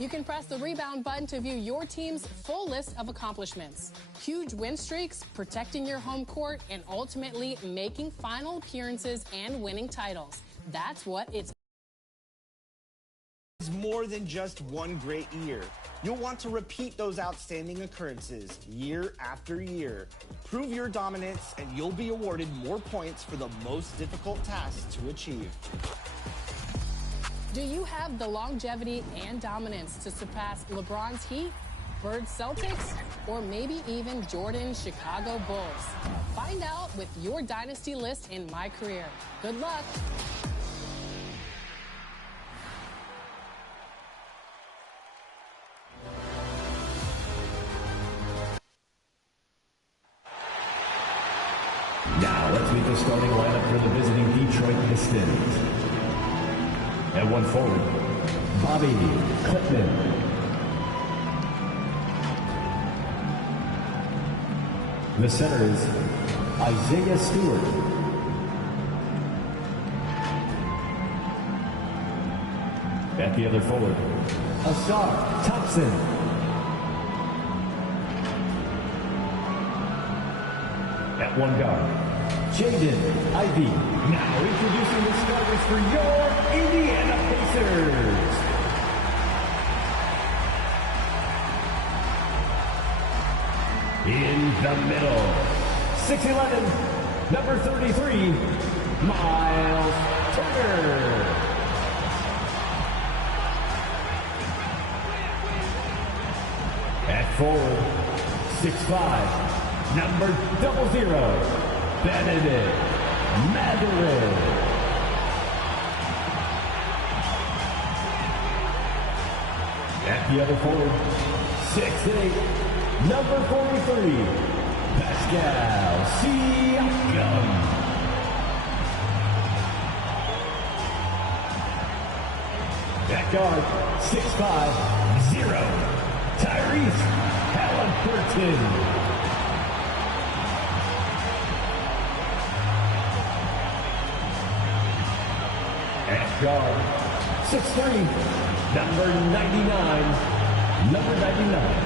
You can press the rebound button to view your team's full list of accomplishments. Huge win streaks, protecting your home court, and ultimately making final appearances and winning titles. That's what it's more than just one great year. You'll want to repeat those outstanding occurrences year after year. Prove your dominance and you'll be awarded more points for the most difficult tasks to achieve. Do you have the longevity and dominance to surpass LeBron's Heat, Bird's Celtics, or maybe even Jordan's Chicago Bulls? Find out with your dynasty list in My Career. Good luck. Now let's meet the starting lineup for the visiting Detroit Pistons. At one forward, Bobby Clipman. The center is Isaiah Stewart. At the other forward, Asar Thompson. At one guard, Jaden Ivey. Now introducing the starters for your Indiana Pacers. In the middle, 6'11", number 33, Miles Turner. At forward, 6'5", number 00, Benedict Mathurin. At the other forward, 6'8", number 43, Pascal Siakam. At guard, 6'5", 0, Tyrese Halliburton. At guard, 6'3", number 99, number 99.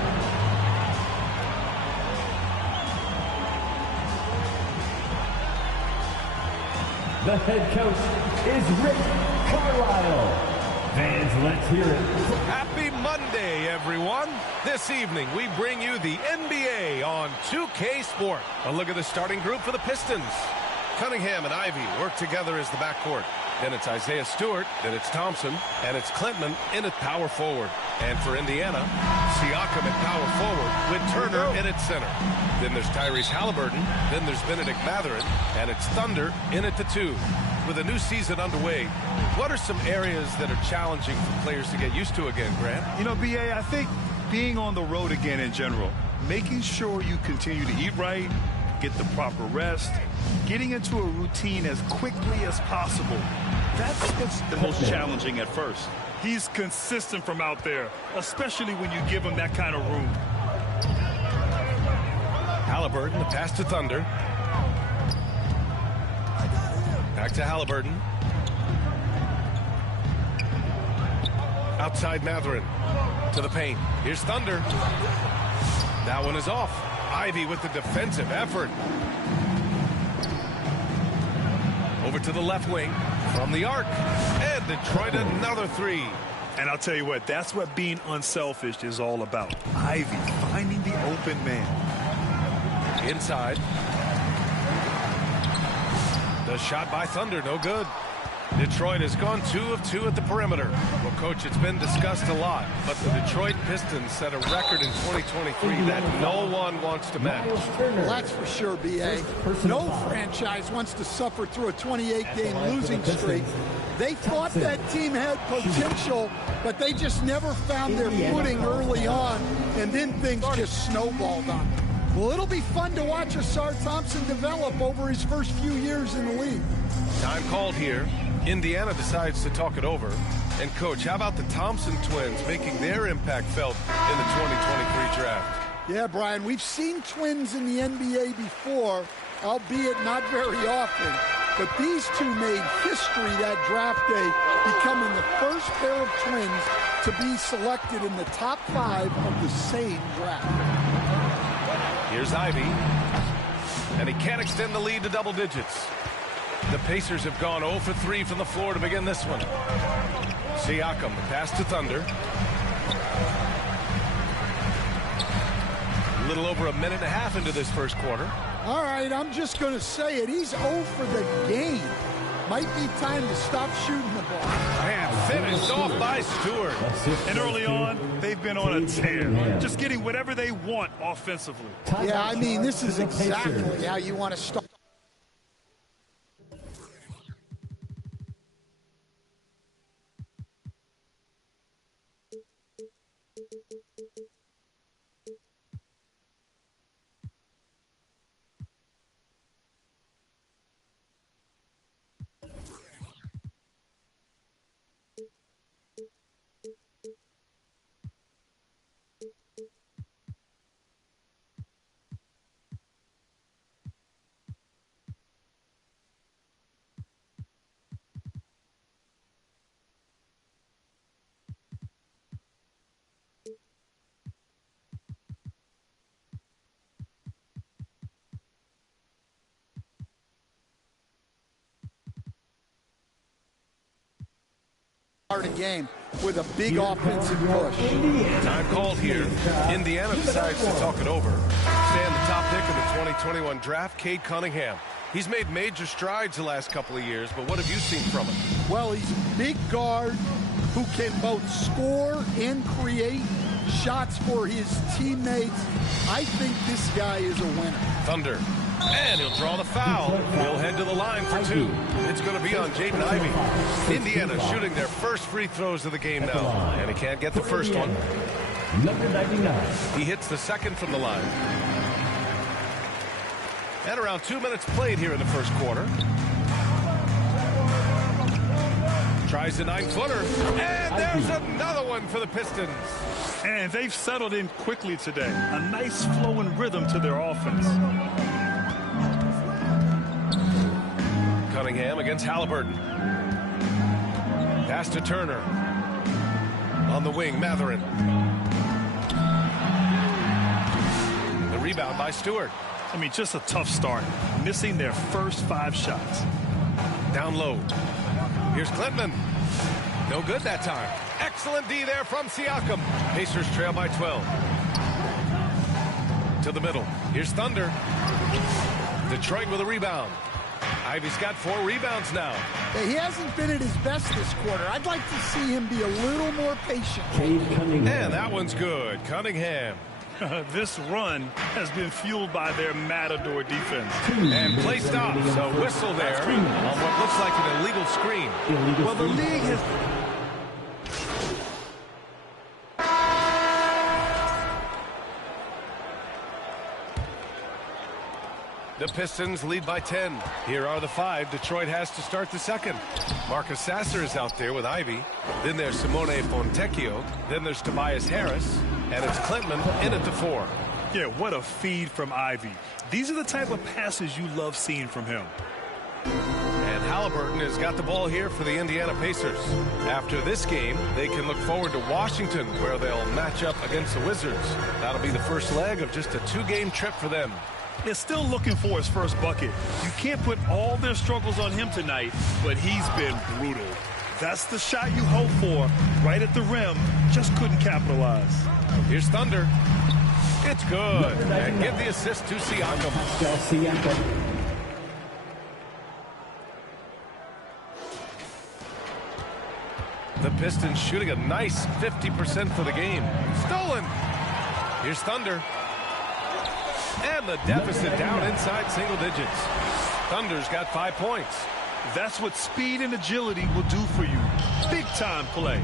The head coach is Rick Carlisle. Fans, let's hear it. Happy Monday, everyone. This evening, we bring you the NBA on 2K Sport. A look at the starting group for the Pistons. Cunningham and Ivey work together as the backcourt. Then it's Isaiah Stewart, then it's Thompson, and it's Clinton in at power forward. And for Indiana, Siakam at power forward with Turner in at center. Then there's Tyrese Halliburton, then there's Benedict Mathurin, and it's Thunder in at the 2. With a new season underway, what are some areas that are challenging for players to get used to again, Grant? You know, B.A., I think being on the road again in general, making sure you continue to eat right, get the proper rest, getting into a routine as quickly as possible. That's what's the most challenging at first. He's consistent from out there, especially when you give him that kind of room. Halliburton, the pass to Thunder. Back to Halliburton. Outside Mathurin. To the paint. Here's Thunder. That one is off. Ivey with the defensive effort. Over to the left wing from the arc. And Detroit another 3. And I'll tell you what, that's what being unselfish is all about. Ivey finding the open man. Inside. The shot by Thunder, no good. Detroit has gone 2 of 2 at the perimeter. Well, Coach, it's been discussed a lot, but the Detroit Pistons set a record in 2023 that no one wants to match. Well, that's for sure, B.A. No franchise wants to suffer through a 28-game losing streak. They thought that team had potential, but they just never found their footing early on, and then things just snowballed on them. Well, it'll be fun to watch Asar Thompson develop over his first few years in the league. Time called here. Indiana decides to talk it over. And, Coach, how about the Thompson twins making their impact felt in the 2023 draft? Yeah, Brian, we've seen twins in the NBA before, albeit not very often. but these two made history that draft day, becoming the first pair of twins to be selected in the top 5 of the same draft. Here's Ivy, and he can't extend the lead to double digits. The Pacers have gone 0 for 3 from the floor to begin this one. Siakam, the pass to Thunder. A little over a minute and a half into this first quarter. All right, I'm just going to say it. He's 0 for the game. Might be time to stop shooting the ball. And finished off by Stewart. And early on, they've been on a tear. Just getting whatever they want offensively. Yeah, I mean, this is exactly how you want to start. A game with a big offensive push. Time called here. Indiana decides to talk it over. Stand the top pick of the 2021 draft, Cade Cunningham. He's made major strides the last couple of years, but what have you seen from him? Well, he's a big guard who can both score and create shots for his teammates. I think this guy is a winner. Thunder. And he'll draw the foul. He'll head to the line for 2. It's going to be on Jaden Ivey. Indiana shooting their first free throws of the game now. And he can't get the first one. Number 99. He hits the second from the line. And around 2 minutes played here in the first quarter. Tries the 9-footer. And there's another one for the Pistons. And they've settled in quickly today. A nice flowing rhythm to their offense. Cunningham against Halliburton. Pass to Turner. On the wing, Matherin. The rebound by Stewart. I mean, just a tough start. Missing their first 5 shots. Down low. Here's Klintman. No good that time. Excellent D there from Siakam. Pacers trail by 12. To the middle. Here's Thunder. Detroit with a rebound. Ivey's got 4 rebounds now. He hasn't been at his best this quarter. I'd like to see him be a little more patient. And that one's good. Cunningham. This run has been fueled by their Matador defense. And play stops. A whistle there on what looks like an illegal screen. Well, the league has... The Pistons lead by 10. Here are the 5 Detroit has to start the second. Marcus Sasser is out there with Ivey. Then there's Simone Fontecchio. Then there's Tobias Harris. And it's Klintman in at the 4. Yeah, what a feed from Ivey. These are the type of passes you love seeing from him. And Halliburton has got the ball here for the Indiana Pacers. After this game, they can look forward to Washington, where they'll match up against the Wizards. That'll be the first leg of just a 2-game trip for them. Is still looking for his first bucket. You can't put all their struggles on him tonight, but he's been brutal. That's the shot you hope for, right at the rim. Just couldn't capitalize. Here's Thunder. It's good. And give the assist to Siakam. The Pistons shooting a nice 50% for the game. Stolen. Here's Thunder. And the deficit down inside single digits. Thunder's got 5 points. That's what speed and agility will do for you. Big time play.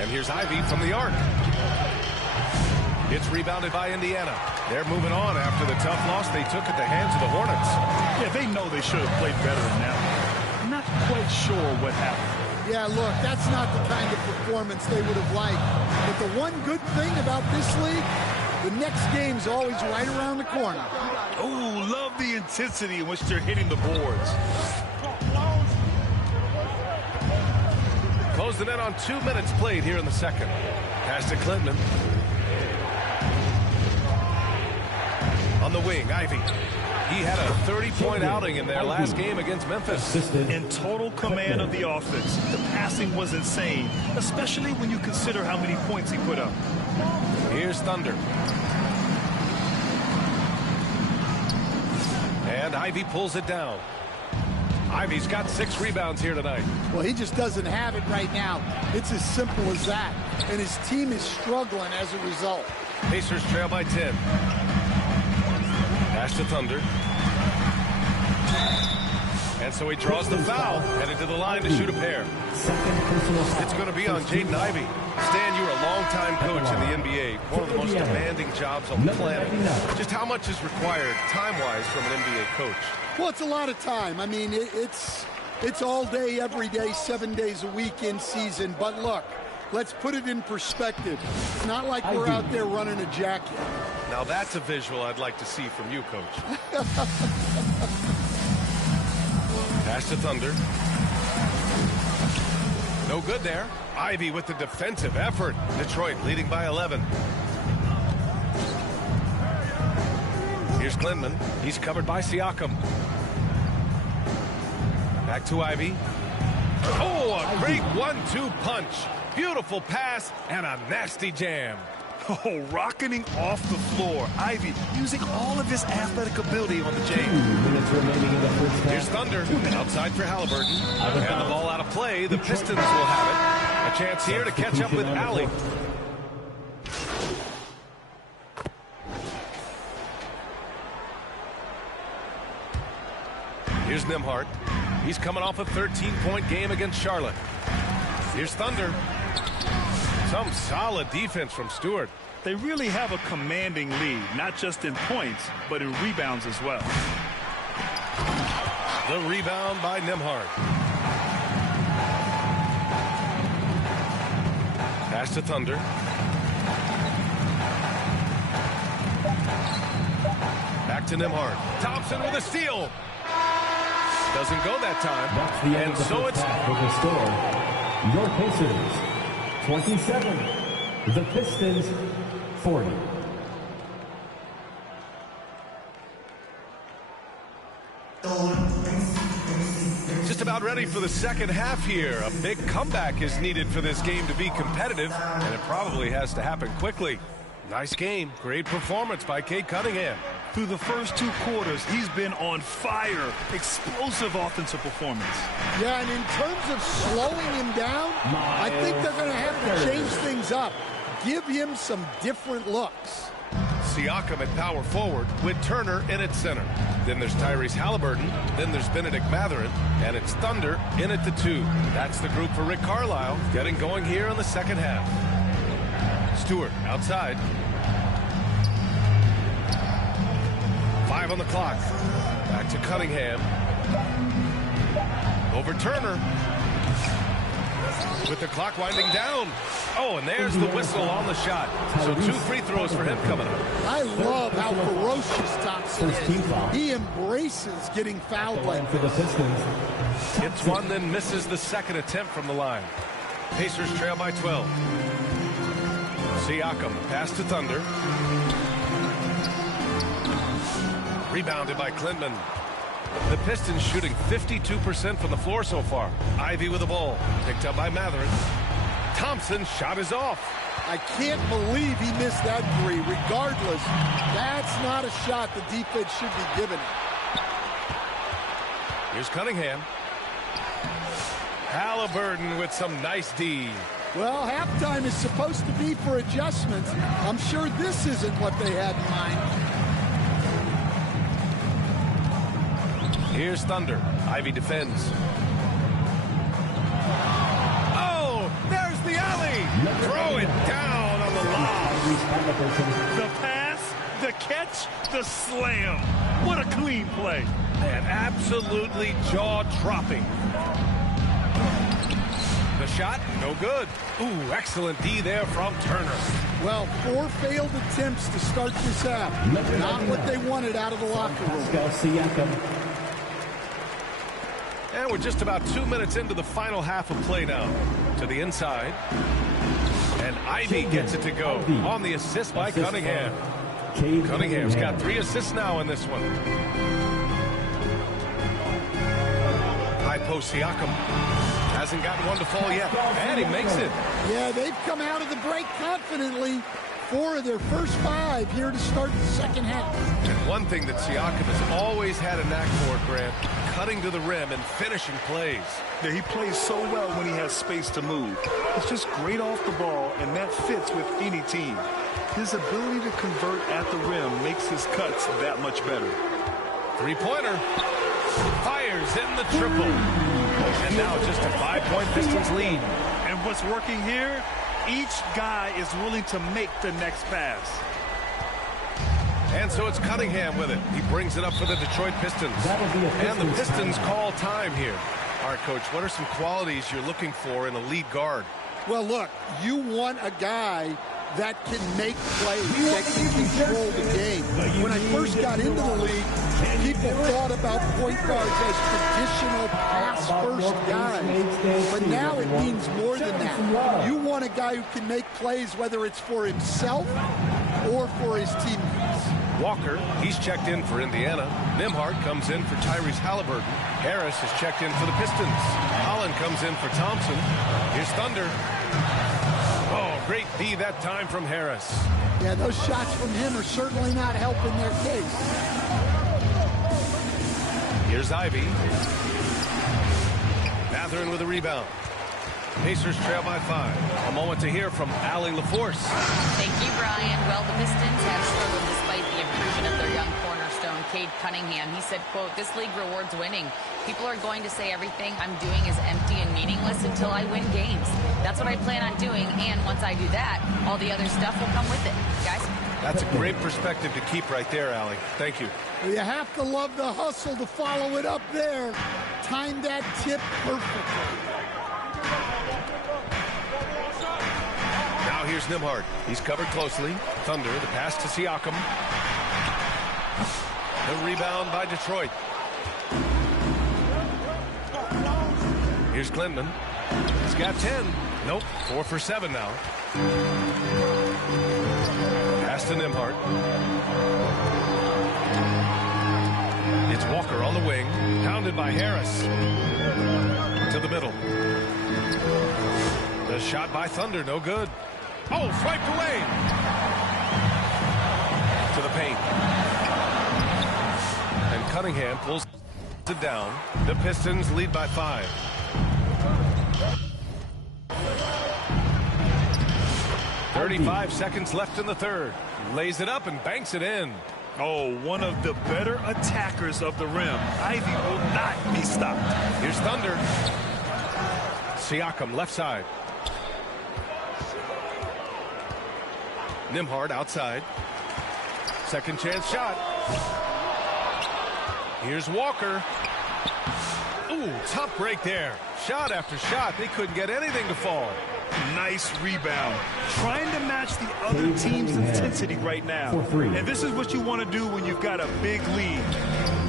And here's Ivey from the arc. It's rebounded by Indiana. They're moving on after the tough loss they took at the hands of the Hornets. Yeah, they know they should have played better than that. Not quite sure what happened. Yeah, look, that's not the kind of performance they would have liked. But the one good thing about this league, the next game's always right around the corner. Oh, love the intensity in which they're hitting the boards. Close the net on 2 minutes played here in the second. Pass to Clinton. On the wing, Ivy. He had a 30-point outing in their last game against Memphis. In total command of the offense. The passing was insane, especially when you consider how many points he put up. Here's Thunder. And Ivy pulls it down. Ivy's got 6 rebounds here tonight. Well, he just doesn't have it right now. It's as simple as that. And his team is struggling as a result. Pacers trail by 10. Pass to Thunder. And so he draws the foul, headed to the line to shoot a pair. It's going to be on Jaden Ivey. Stan, you were a long-time coach in the NBA, one of the most demanding jobs on the planet. Just how much is required time-wise from an NBA coach? Well, it's a lot of time. I mean, it's all day, every day, 7 days a week in season. But look, let's put it in perspective. It's not like we're out there running a jacket. Now that's a visual I'd like to see from you, Coach. Pass to Thunder. No good there. Ivy with the defensive effort. Detroit leading by 11. Here's Klinman. He's covered by Siakam. Back to Ivy. Oh, a great 1-2 punch. Beautiful pass and a nasty jam. Oh, rocketing off the floor. Ivy using all of his athletic ability on the jam. 2 minutes remaining in the first half. Here's Thunder. Outside for Halliburton. And the ball out of play. The Pistons will have it. A chance here to catch up with Alley. Here's Nembhard. He's coming off a 13-point game against Charlotte. Here's Thunder. Some solid defense from Stewart. They really have a commanding lead, not just in points, but in rebounds as well. The rebound by Nembhard. Pass to Thunder. Back to Nembhard. Thompson with a steal. Doesn't go that time. That's the end and of the so first it's half with the score. Your Pacers 27, the Pistons 40. just about ready for the second half here. A big comeback is needed for this game to be competitive, and it probably has to happen quickly. Nice game. Great performance by Cade Cunningham. Through the first 2 quarters, he's been on fire. Explosive offensive performance. Yeah, and in terms of slowing him down, I think they're going to have to change things up. Give him some different looks. Siakam at power forward with Turner in at center. Then there's Tyrese Halliburton. Then there's Benedict Mathurin. And it's Thunder in at the 2. That's the group for Rick Carlisle getting going here in the second half. Stewart outside. 5 on the clock. Back to Cunningham. Over Turner. With the clock winding down. Oh, and there's the whistle on the shot. So 2 free throws for him coming up. I love how ferocious Thompson is. He embraces getting fouled like For the Pistons. Hits one, then misses the second attempt from the line. Pacers trail by 12. Siakam, pass to Thunder. Rebounded by Klintman. The Pistons shooting 52% from the floor so far. Ivy with the ball. Picked up by Mathurin. Thompson's shot is off. I can't believe he missed that 3. Regardless, that's not a shot the defense should be giving him. Here's Cunningham. Halliburton with some nice D. Well, halftime is supposed to be for adjustments. I'm sure this isn't what they had in mind. Here's Thunder. Ivy defends. Oh, there's the alley. Throw it down on the lob. The pass, the catch, the slam. What a clean play. And absolutely jaw-dropping. The The shot, no good. Ooh, excellent D there from Turner. Well, 4 failed attempts to start this half. Not what they wanted out of the locker room. And we're just about 2 minutes into the final half of play now. To the inside. And Ivy gets it to go on the assist by Cunningham. Cunningham's got 3 assists now in this one. High post Siakam. Hasn't gotten one to fall yet. And he makes it. Yeah, they've come out of the break confidently. 4 of their first 5 here to start the second half. And one thing that Siakam has always had a knack for, Grant, cutting to the rim and finishing plays. Yeah, he plays so well when he has space to move. It's just great off the ball, and that fits with any team. His ability to convert at the rim makes his cuts that much better. 3-pointer. Fires in the triple. And now just a 5-point Pistons lead. And what's working here? Each guy is willing to make the next pass. And so it's Cunningham with it. He brings it up for the Detroit Pistons. And the Pistons call time here. All right, Coach, what are some qualities you're looking for in a lead guard? Well, look, you want a guy that can make plays, that can control the game. When I first got into the league, people thought about point guards as traditional pass-first guys. But now it means more than that. You want a guy who can make plays, whether it's for himself or for his teammates. Walker, he's checked in for Indiana. Nembhard comes in for Tyrese Halliburton. Harris is checked in for the Pistons. Holland comes in for Thompson. Here's Thunder. Oh, great D that time from Harris. Yeah, those shots from him are certainly not helping their case. Here's Ivy. Mathurin with a rebound. Pacers trail by 5. A moment to hear from Allie LaForce. Thank you, Brian. Well, the Pistons have struggled despite the improvement of their young cornerstone, Cade Cunningham. He said, quote, "This league rewards winning. People are going to say everything I'm doing is empty and meaningless until I win games. That's what I plan on doing, and once I do that, all the other stuff will come with it." Guys? That's a great perspective to keep right there, Allie. Thank you. Well, you have to love the hustle to follow it up there. Timed that tip perfectly. Now here's Nembhard. He's covered closely. Thunder, the pass to Siakam. The rebound by Detroit. Here's Klintman. He's got 10. Nope, 4 for 7 now. Pass to Nembhard. It's Walker on the wing. Pounded by Harris. To the middle. The shot by Thunder, no good. Oh, swiped away. To the paint. And Cunningham pulls it down. The Pistons lead by 5. "35 seconds left in the third." Lays it up and banks it in. Oh, one of the better attackers of the rim. Ivy will not be stopped. Here's Thunder. Siakam left side. Nembhard outside. Second chance shot. Here's Walker. Ooh, tough break there. Shot after shot. They couldn't get anything to fall. Nice rebound. Trying to match the other team's intensity right now. And this is what you want to do when you've got a big lead.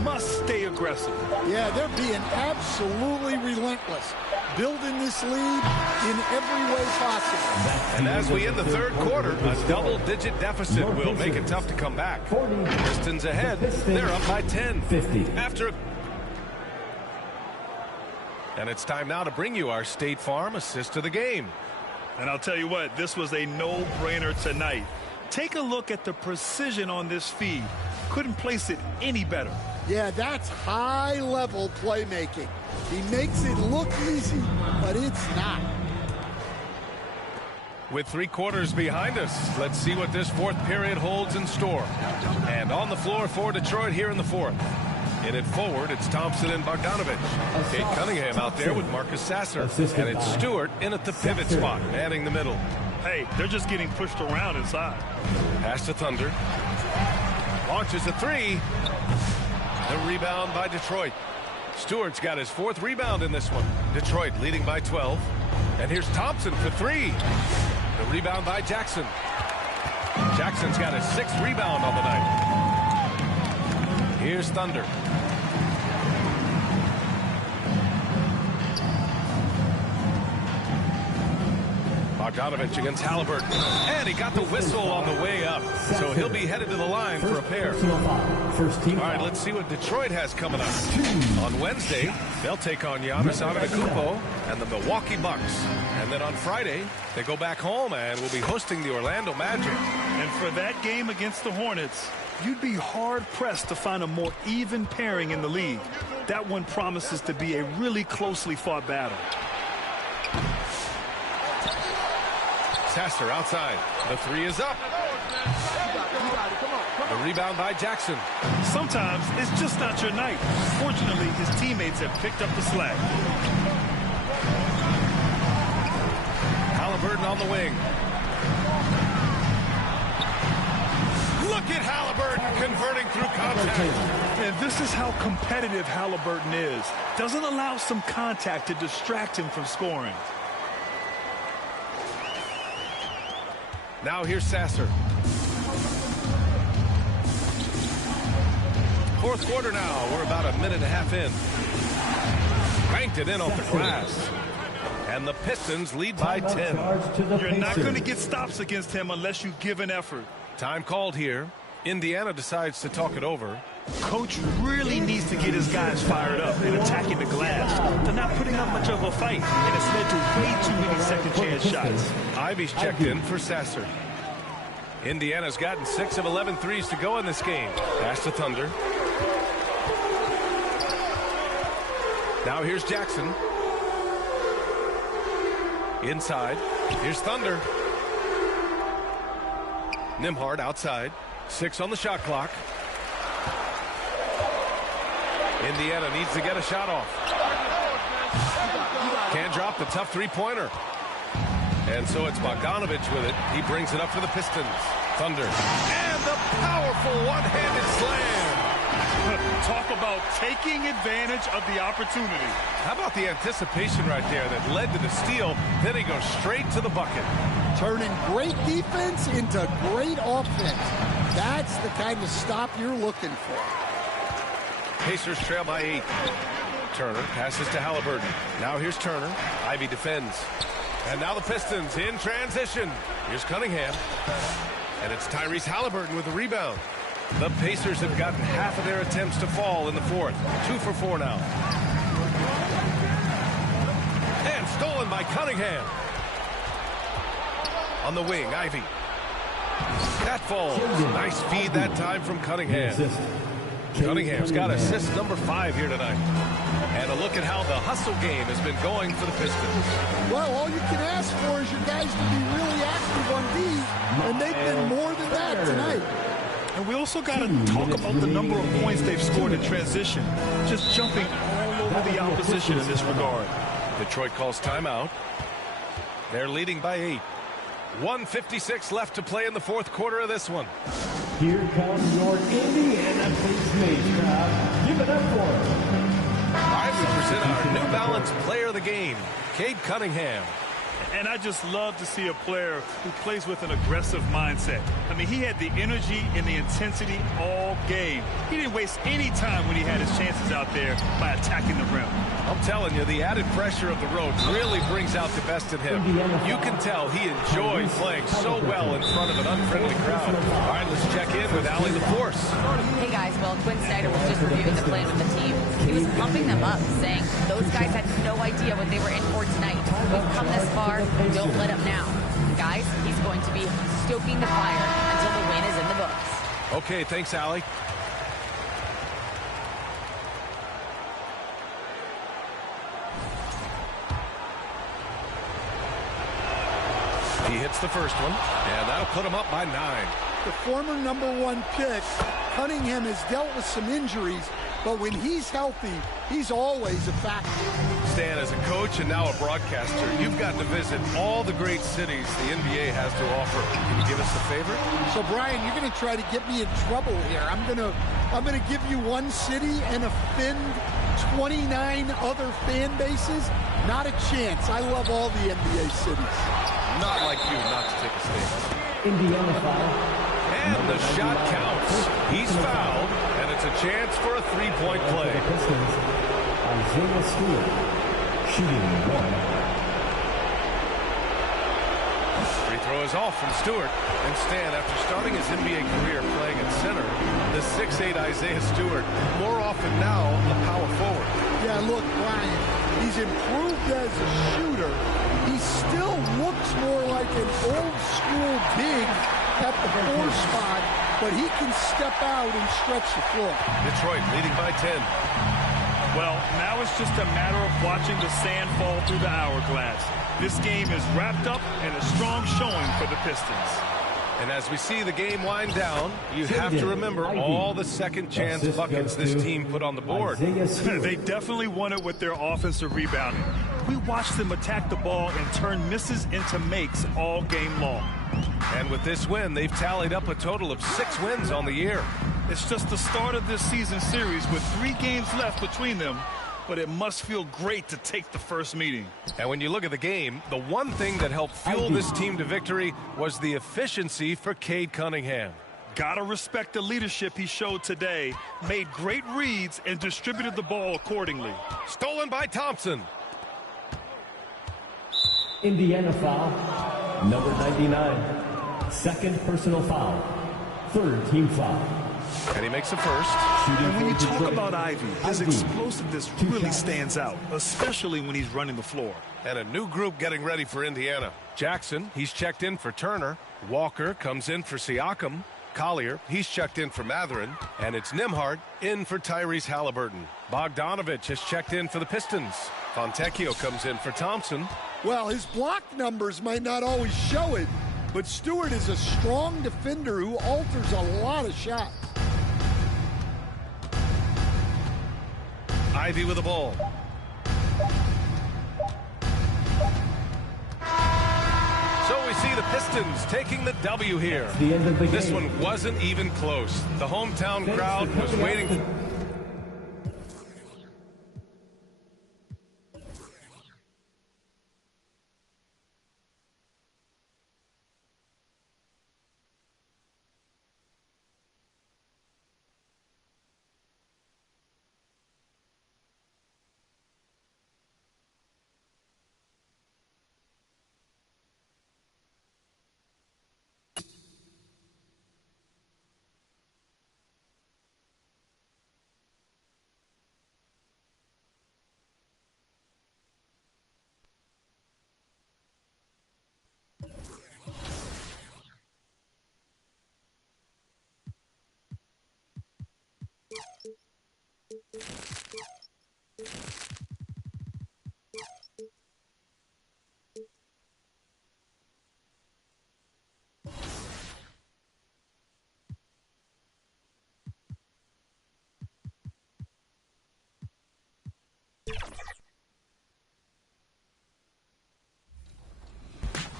Must stay aggressive. Yeah, they're being absolutely relentless. Building this lead in every way possible. And as we end the third quarter, a double-digit deficit will make it tough to come back. Pistons ahead. They're up by 10. After. And it's time now to bring you our State Farm assist of the game. And I'll tell you what, this was a no-brainer tonight. Take a look at the precision on this feed. Couldn't place it any better. Yeah, that's high-level playmaking. He makes it look easy, but it's not. With 3 quarters behind us, let's see what this fourth period holds in store. And on the floor for Detroit here in the fourth. In it forward, it's Thompson and Bogdanovich. Cade Cunningham out there with Marcus Sasser. And it's Stewart in at the pivot spot, manning the middle. Hey, they're just getting pushed around inside. Pass to Thunder. Launches a 3. The rebound by Detroit. Stewart's got his 4th rebound in this one. Detroit leading by 12. And here's Thompson for three. The rebound by Jackson. Jackson's got his 6th rebound on the night. Here's Thunder. Bogdanovich against Halliburton. And he got the whistle on the way up. So he'll be headed to the line for a pair. All right, let's see what Detroit has coming up. On Wednesday, they'll take on Giannis Antetokounmpo and the Milwaukee Bucks. And then on Friday, they go back home and will be hosting the Orlando Magic. And for that game against the Hornets, you'd be hard-pressed to find a more even pairing in the league. That one promises to be a really closely fought battle. Sasser outside. The 3 is up. The rebound by Jackson. Sometimes it's just not your night. Fortunately, his teammates have picked up the slack. Halliburton on the wing. Look at Halliburton converting through contact. And this is how competitive Halliburton is. Doesn't allow some contact to distract him from scoring. Now here's Sasser. 4th quarter now. We're about a minute and a half in. Banked it in off the glass. And the Pistons lead by 10. You're not going to get stops against him unless you give an effort. Time called here. Indiana decides to talk it over. Coach really needs to get his guys fired up and attacking the glass. They're not putting up much of a fight, and it's led to way too many second-chance shots. Ivy's checked in for Sasser. Indiana's gotten 6 of 11 threes to go in this game. Pass to Thunder. Now here's Jackson. Inside. Here's Thunder. Nembhard outside. 6 on the shot clock. Indiana needs to get a shot off. Can't drop the tough three-pointer. And so it's Bogdanovich with it. He brings it up for the Pistons. Thunder. And the powerful one-handed slam. Talk about taking advantage of the opportunity. How about the anticipation right there that led to the steal? Then he goes straight to the bucket. Turning great defense into great offense. That's the kind of stop you're looking for. Pacers trail by 8. Turner passes to Halliburton. Now here's Turner. Ivy defends. And now the Pistons in transition. Here's Cunningham. And it's Tyrese Halliburton with the rebound. The Pacers have gotten half of their attempts to fall in the 4th. 2 for 4 now. And stolen by Cunningham. On the wing, Ivy. That falls. Nice feed that time from Cunningham. Cunningham's got assist number 5 here tonight. And a look at how the hustle game has been going for the Pistons. Well, all you can ask for is your guys to be really active on D, and they've been more than that tonight. And we also got to talk about the number of points they've scored in transition. Just jumping all over the opposition in this regard. Detroit calls timeout. They're leading by 8. 1:56 left to play in the 4th quarter of this one. Here comes your Indiana Pacers crowd. Give it up for him. All right, we present our New Balance player of the game, Cade Cunningham. And I just love to see a player who plays with an aggressive mindset. I mean, he had the energy and the intensity all game. He didn't waste any time when he had his chances out there by attacking the rim. I'm telling you, the added pressure of the road really brings out the best in him. You can tell he enjoys playing so well in front of an unfriendly crowd. All right, let's check in with Allie LaForce. Hey guys, well, Quinn Snyder was just reviewing the plan with the team. He was pumping them up, saying those guys had no idea what they were in for tonight. We've come this far, don't let up now. Guys, he's going to be stoking the fire until the win is in the books. Okay, thanks, Allie. He hits the first one, and that'll put him up by 9. The former #1 pick, Cunningham has dealt with some injuries, but when he's healthy, he's always a factor. Stan, as a coach and now a broadcaster, you've gotten to visit all the great cities the NBA has to offer. Can you give us a favor? So, Brian, you're going to try to get me in trouble here. I'm going to give you one city and offend 29 other fan bases? Not a chance. I love all the NBA cities. Not like you not to take a stand. Indiana foul. And the shot counts. He's fouled, and it's a chance for a three-point play. The Pistons, Isaiah Stewart, shooting one. Free throw is off from Stewart. And Stan, after starting his NBA career playing at center, the 6'8" Isaiah Stewart, more often now a power forward. Yeah, look, Brian, he's improved as a shooter. He still looks more like an old-school big at the 4 spot, but he can step out and stretch the floor. Detroit leading by 10. Well, now it's just a matter of watching the sand fall through the hourglass. This game is wrapped up and a strong showing for the Pistons. And as we see the game wind down, you have to remember all the second chance buckets this team put on the board. They definitely won it with their offensive rebounding. We watched them attack the ball and turn misses into makes all game long. And with this win, they've tallied up a total of 6 wins on the year. It's just the start of this season series with 3 games left between them, but it must feel great to take the first meeting. And when you look at the game, the one thing that helped fuel this team to victory was the efficiency for Cade Cunningham. Gotta respect the leadership he showed today, made great reads and distributed the ball accordingly. Stolen by Thompson. Indiana foul, number 99. Second personal foul. Third team foul. And he makes the first. And when you talk about Ivy, his explosiveness really stands out, especially when he's running the floor. And a new group getting ready for Indiana. Jackson, he's checked in for Turner. Walker comes in for Siakam. Collier, he's checked in for Matherin. And it's Nembhard in for Tyrese Halliburton. Bogdanovich has checked in for the Pistons. Fontecchio comes in for Thompson. Well, his block numbers might not always show it, but Stewart is a strong defender who alters a lot of shots. Ivy with the ball. So we see the Pistons taking the W here. The end of the This game. one wasn't even close. The hometown crowd was waiting for...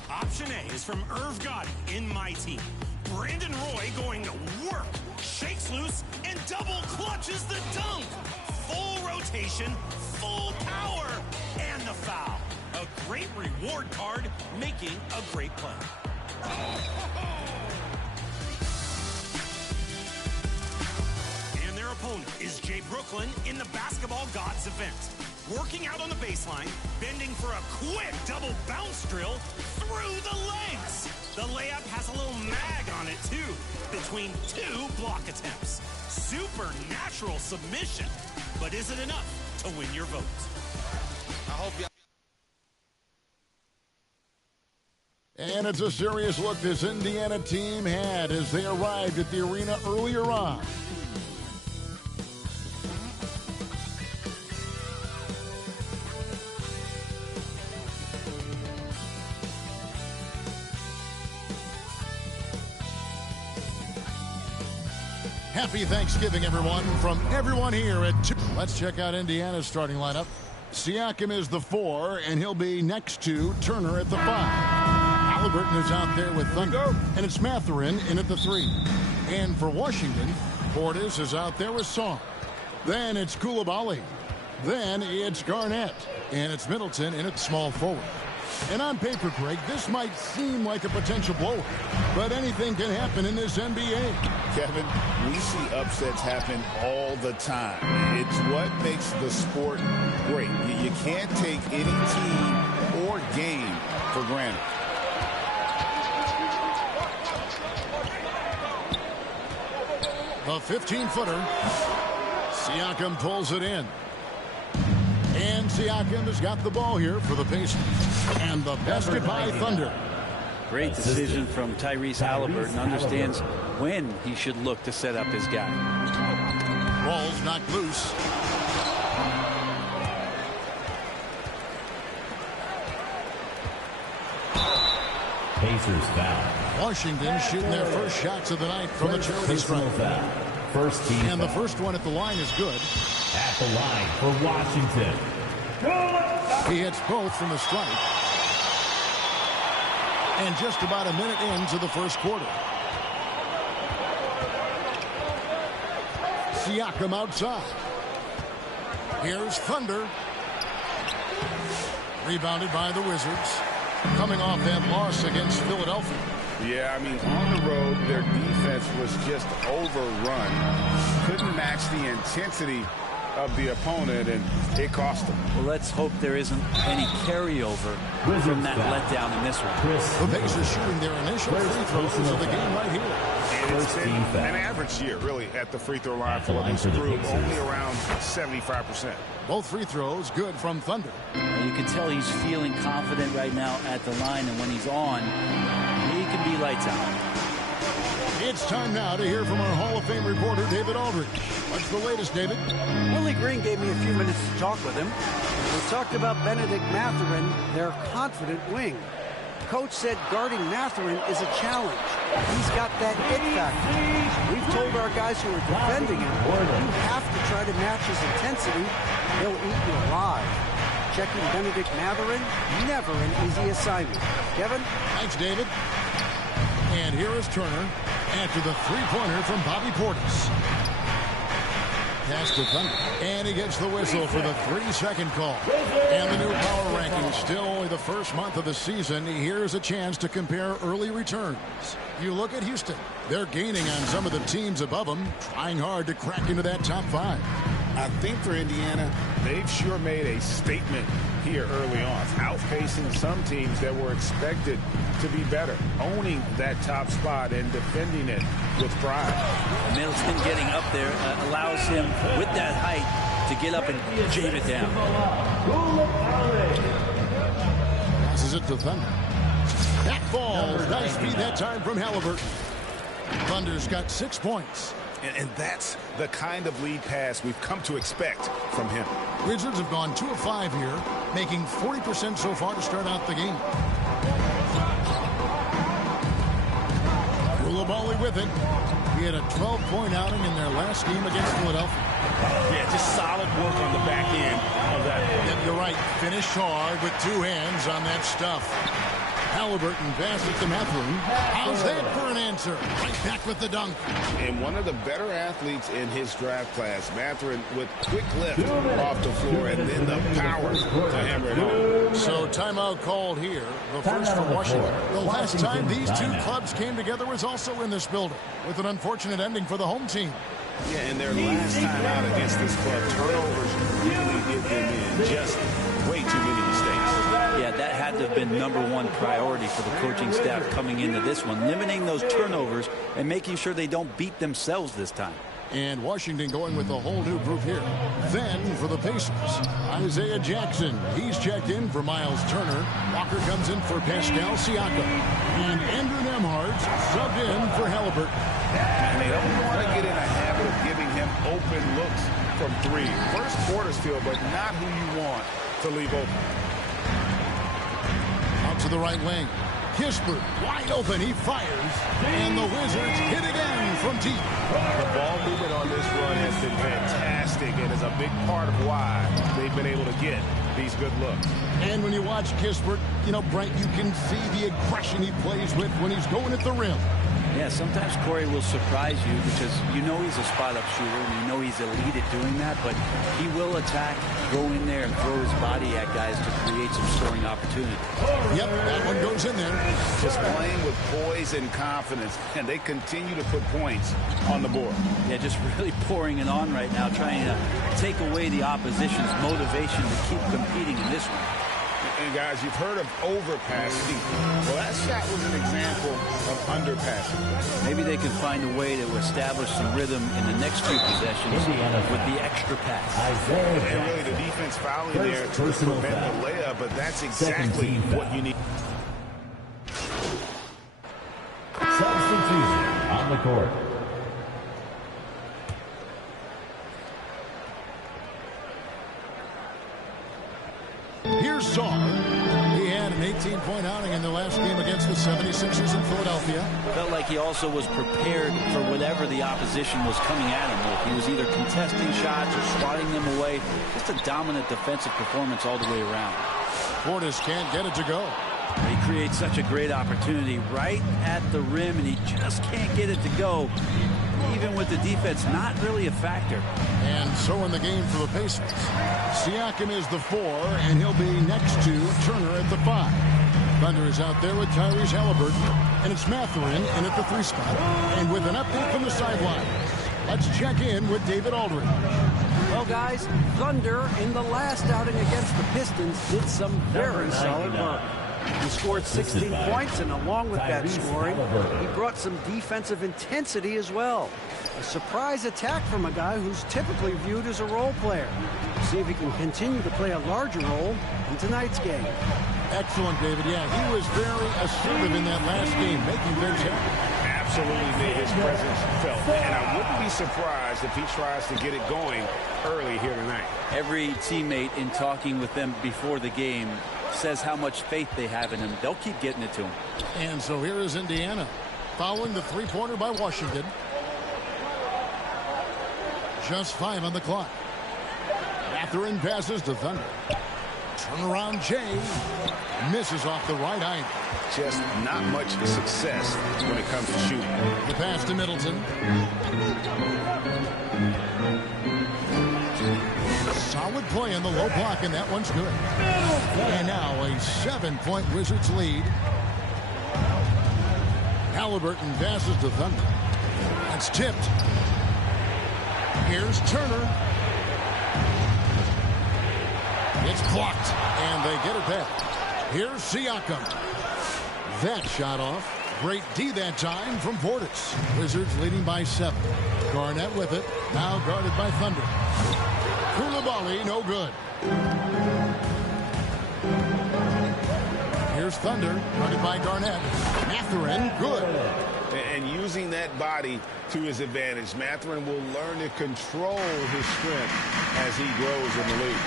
Option A is from Irv Gotti in my team. Brandon Roy going to work, shakes loose, and double clutches the dunk. Full rotation, full power, and the foul. A great reward card, making a great play. And their opponent is Jay Brooklyn in the Basketball Gods event. Working out on the baseline, bending for a quick double bounce drill through the legs. The layup has a little mag on it, too, between 2 block attempts. Supernatural submission. But is it enough to win your vote? I hope you... And it's a serious look this Indiana team had as they arrived at the arena earlier on. Happy Thanksgiving, everyone, from everyone here at 2. Let's check out Indiana's starting lineup. Siakam is the 4, and he'll be next to Turner at the 5. Halliburton is out there with Thunder, and it's Matherin in at the 3. And for Washington, Portis is out there with Song. Then it's Coulibaly. Then it's Garnett. And it's Middleton in at small forward. And on paper, Craig, this might seem like a potential blowout, but anything can happen in this NBA. Kevin, we see upsets happen all the time. It's what makes the sport great. You can't take any team or game for granted. A 15-footer. Siakam pulls it in. And Siakam has got the ball here for the Pacers. And the basket by Thunder. Great decision from Tyrese Halliburton. Understands when he should look to set up his guy. Ball's knocked loose. Pacers foul. Washington shooting their first shots of the night from the charity stripe. First team and the first one at the line is good. At the line for Washington. He hits both from the stripe. And just about a minute into the first quarter. Siakam outside. Here's Thunder. Rebounded by the Wizards. Coming off that loss against Philadelphia. Yeah, I mean, on the road, their defense was just overrun. Couldn't match the intensity of the opponent, and it cost them. Well, let's hope there isn't any carryover from that letdown in this one. The Pacers shooting their initial free throws of the game right here. And it's been an average year, really, at the free throw line for this group, only around 75%. Both free throws good from Thunder. You can tell he's feeling confident right now at the line, and when he's on, he can be lights out. It's time now to hear from our Hall of Fame reporter, David Aldridge. What's the latest, David? Willie Green gave me a few minutes to talk with him. We talked about Benedict Mathurin, their confident wing. Coach said guarding Mathurin is a challenge. He's got that it factor. We've told our guys who are defending him, you have to try to match his intensity. He'll eat you alive. Checking Benedict Mathurin, never an easy assignment. Kevin? Thanks, David. And here is Turner after the three-pointer from Bobby Portis. Pass to Thunder. And he gets the whistle for the 3-second call. And the new power rankings, still only the first month of the season. Here's a chance to compare early returns. You look at Houston. They're gaining on some of the teams above them, trying hard to crack into that top 5. I think for Indiana, they've sure made a statement here early on, outpacing some teams that were expected to be better, owning that top spot and defending it with pride. Middleton getting up there allows him, with that height, to get up and jam it down. Passes it to Thunder. That falls. Nice feed that time from Halliburton. Thunder's got 6 points. And that's the kind of lead pass we've come to expect from him. Wizards have gone 2 of 5 here, making 40% so far to start out the game. Koulibaly with it. He had a 12-point outing in their last game against Philadelphia. Yeah, just solid work on the back end of that. Yep, you're right. Finished hard with 2 hands on that stuff. Halliburton passes to Mathurin. How's that for an answer? Right back with the dunk. And one of the better athletes in his draft class, Mathurin, with quick lift off the floor and then the power to hammer it home. So timeout called here. The first for Washington. The last time these two clubs came together was also in this building, with an unfortunate ending for the home team. Yeah, and their last time out against this club, turnovers really get them in. Just way too many mistakes. Yeah, that had to have been #1 priority for the coaching staff coming into this one, limiting those turnovers and making sure they don't beat themselves this time. And Washington going with a whole new group here. Then for the Pacers, Isaiah Jackson. He's checked in for Miles Turner. Walker comes in for Pascal Siakam. And Andrew Nembhard's subbed in for Halliburton. And they don't want to get in a habit of giving him open looks from 3. First quarter's feel, but not who you want to leave open. Out to the right wing. Kispert wide open. He fires. And the Wizards hit again from deep. The ball movement on this run has been fantastic and is a big part of why they've been able to get these good looks. And when you watch Kispert, you know, Brent, you can see the aggression he plays with when he's going at the rim. Yeah, sometimes Corey will surprise you because you know he's a spot-up shooter and you know he's elite at doing that, but he will attack, go in there and throw his body at guys to create some scoring opportunity. Yep, that one goes in there. Just playing with poise and confidence, and they continue to put points on the board. Yeah, just really pouring it on right now, trying to take away the opposition's motivation to keep competing in this one. And guys, you've heard of overpassing. Well, that shot was an example of underpassing. Maybe they can find a way to establish some rhythm in the next few possessions with the extra pass. And really, the defense fouling there to prevent the layup, but that's exactly what you need. Substitution on the court. Here's Saul. He had an 18-point outing in the last game against the 76ers in Philadelphia. Felt like he also was prepared for whatever the opposition was coming at him with. He was either contesting shots or swatting them away. Just a dominant defensive performance all the way around. Portis can't get it to go. He creates such a great opportunity right at the rim, and he just can't get it to go. Even with the defense not really a factor. And so in the game for the Pacers. Siakam is the 4, and he'll be next to Turner at the 5. Thunder is out there with Tyrese Halliburton, and it's Mathurin in at the 3 spot. And with an update from the sideline, let's check in with David Aldridge. Well, guys, Thunder in the last outing against the Pistons did some very solid work. He scored 16 points, and along with that scoring, he brought some defensive intensity as well. A surprise attack from a guy who's typically viewed as a role player. See if he can continue to play a larger role in tonight's game. Excellent, David. Yeah, he was very assertive in that last game, making things happen. Absolutely made his presence felt. And I wouldn't be surprised if he tries to get it going early here tonight. Every teammate in talking with them before the game says how much faith they have in him. They'll keep getting it to him. And so here is Indiana following the 3-pointer by Washington. Just 5 on the clock. Mathurin passes to Thunder. Turnaround Jay misses off the right eye. Just not much success when it comes to shooting. The pass to Middleton. Solid play in the low block, and that one's good. And now a 7-point Wizards lead. Halliburton passes to Thunder. It's tipped. Here's Turner. It's blocked, and they get it back. Here's Siakam. That shot off. Great D that time from Portis. Wizards leading by 7. Garnett with it. Now guarded by Thunder. Koulibaly, no good. Here's Thunder, guarded by Garnett. Mathurin, good. And using that body to his advantage, Mathurin will learn to control his strength as he grows in the league.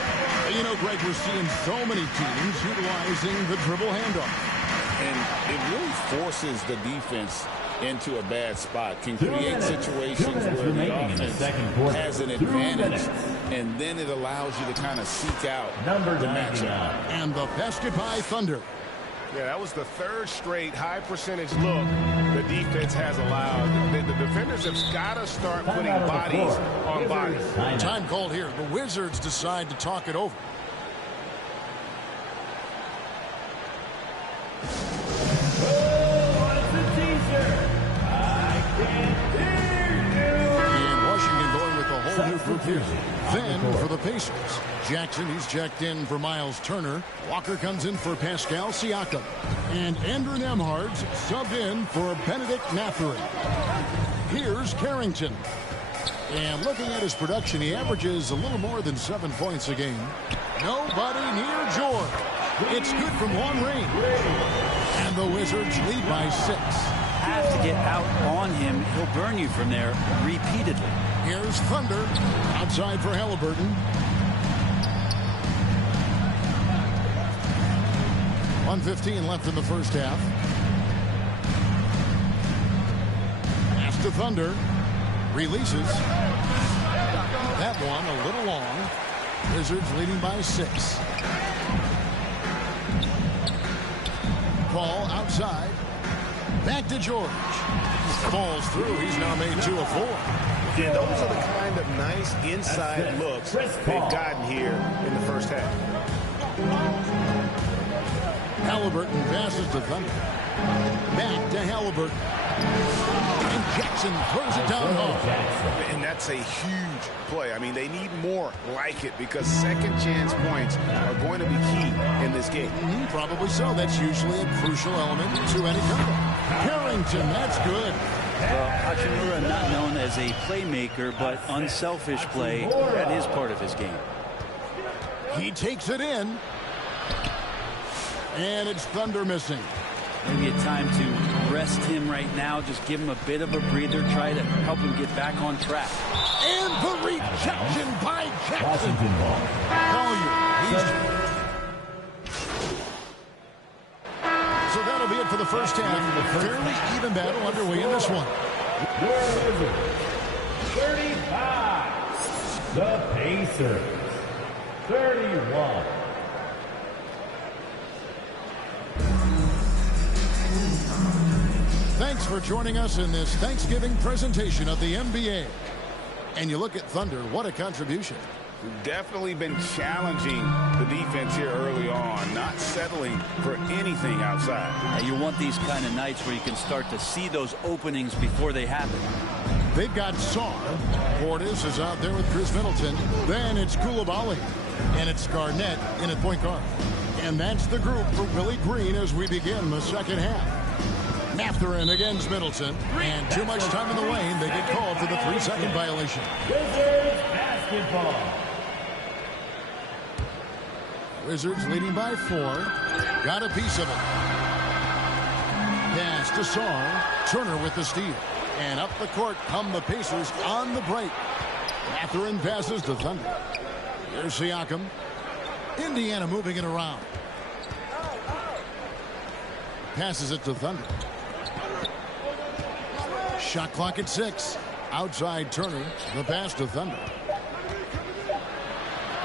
You know, Greg, we're seeing so many teams utilizing the dribble handoff. And it really forces the defense into a bad spot, can create situations where the offense has an advantage, and then it allows you to kind of seek out the matchup. And the basket by Thunder. Yeah, that was the 3rd straight high percentage look the defense has allowed. The defenders have got to start putting bodies on bodies. Time called here. The Wizards decide to talk it over. And Washington going with a whole new group here. Then for the Pacers, Jackson, he's checked in for Miles Turner. Walker comes in for Pascal Siakam. And Andrew Nembhard's subbed in for Benedict Mathurin. Here's Carrington. And looking at his production, he averages a little more than 7 points a game. Nobody near George. It's good from long range. And the Wizards lead by 6. Have to get out on him. He'll burn you from there repeatedly. Here's Thunder. Outside for Halliburton. .115 left in the first half. Pass to Thunder. Releases. That one a little long. Wizards leading by 6. Ball outside. Back to George. Falls through. He's now made 2 of 4. Yeah, those are the kind of nice inside looks they've gotten here in the first half. Halliburton passes to Thunder. Back to Halliburton. And Jackson throws it down hard. And that's a huge play. I mean, they need more like it because second chance points are going to be key in this game. Probably so. That's usually a crucial element to any comeback. Harrington, that's good. Well, Hachimura not known as a playmaker, but unselfish play. That is part of his game. He takes it in. And it's Thunder missing. Maybe a time to rest him right now. Just give him a bit of a breather. Try to help him get back on track. And the rejection by Jackson. So that'll be it for the first half. Fairly even battle underway in this one. Your Wizards, 35. The Pacers, 31. Thanks for joining us in this Thanksgiving presentation of the NBA. And you look at Thunder, what a contribution. Definitely been challenging the defense here early on, not settling for anything outside. Yeah, you want these kind of nights where you can start to see those openings before they happen. They've got Saar. Portis is out there with Chris Middleton. Then it's Koulibaly. And it's Garnett in at point guard. And that's the group for Willie Green as we begin the second half. Mathurin against Middleton. And too much time in the lane. They get called for the 3-second violation. Wizards basketball. Wizards leading by 4. Got a piece of it. Pass to Saar. Turner with the steal. And up the court come the Pacers on the break. Mathurin passes to Thunder. Here's Siakam. Indiana moving it around. Passes it to Thunder. Shot clock at 6. Outside Turner. The pass to Thunder.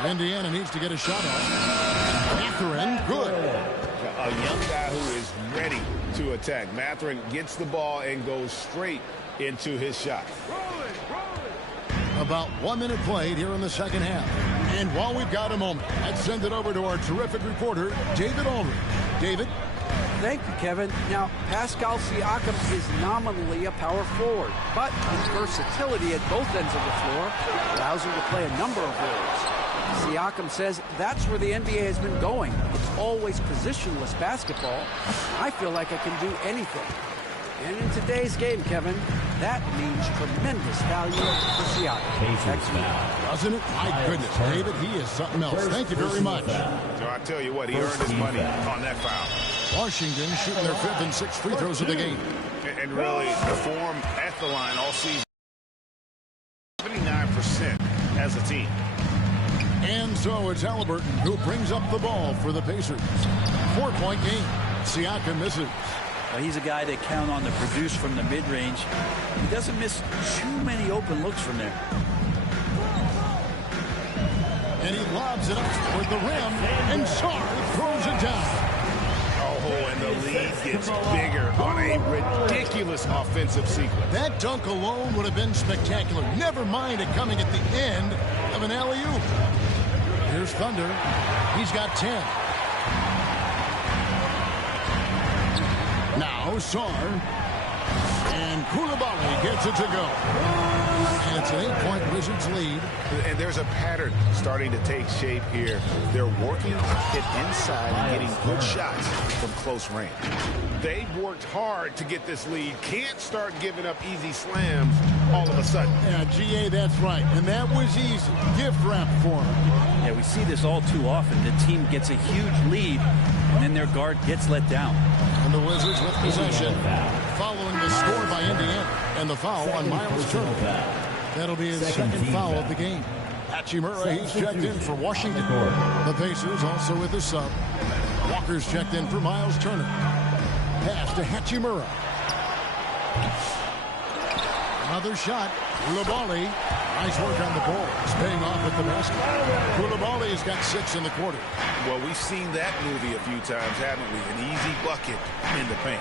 Indiana needs to get a shot off. Mathurin, good. A young guy who is ready to attack. Mathurin gets the ball and goes straight into his shot. About 1 minute played here in the second half. And while we've got a moment, let's send it over to our terrific reporter, David Aldridge. David? Thank you, Kevin. Now, Pascal Siakam is nominally a power forward, but his versatility at both ends of the floor allows him to play a number of roles. Siakam says that's where the NBA has been going. It's always positionless basketball. I feel like I can do anything. And in today's game, Kevin, that means tremendous value for Siakam. Doesn't it? My goodness, David, he is something else. Thank you very much. So I tell you what, he earned his money on that foul. Washington shooting their 5th and 6th free throws of the game. And really perform at the line all season. 79% as a team. And so it's Halliburton who brings up the ball for the Pacers. 4-point game. Siakam misses. Well, he's a guy they count on to produce from the mid-range. He doesn't miss too many open looks from there. And he lobs it up toward the rim, and Saar throws it down. Oh, and the lead gets bigger on a ridiculous offensive sequence. That dunk alone would have been spectacular. Never mind it coming at the end of an alley-oop. Here's Thunder. He's got 10. Now Saar. And Koulibaly gets it to go. And it's an 8-point Wizards lead. And there's a pattern starting to take shape here. They're working it inside and getting good shots from close range. They've worked hard to get this lead. Can't start giving up easy slams all of a sudden. Yeah, GA, that's right. And that was easy. Gift wrap for him. Yeah, we see this all too often. The team gets a huge lead, and then their guard gets let down. And the Wizards with possession, following the score by Indiana, and the foul on Miles Turner. That'll be his second foul of the game. Hachimura, he's checked in for Washington. The Pacers also with a sub. Walker's checked in for Miles Turner. Pass to Hachimura. Another shot. Koulibaly. Nice work on the ball. It's paying off with the basket. Koulibaly has got 6 in the quarter. Well, we've seen that movie a few times, haven't we? An easy bucket in the paint.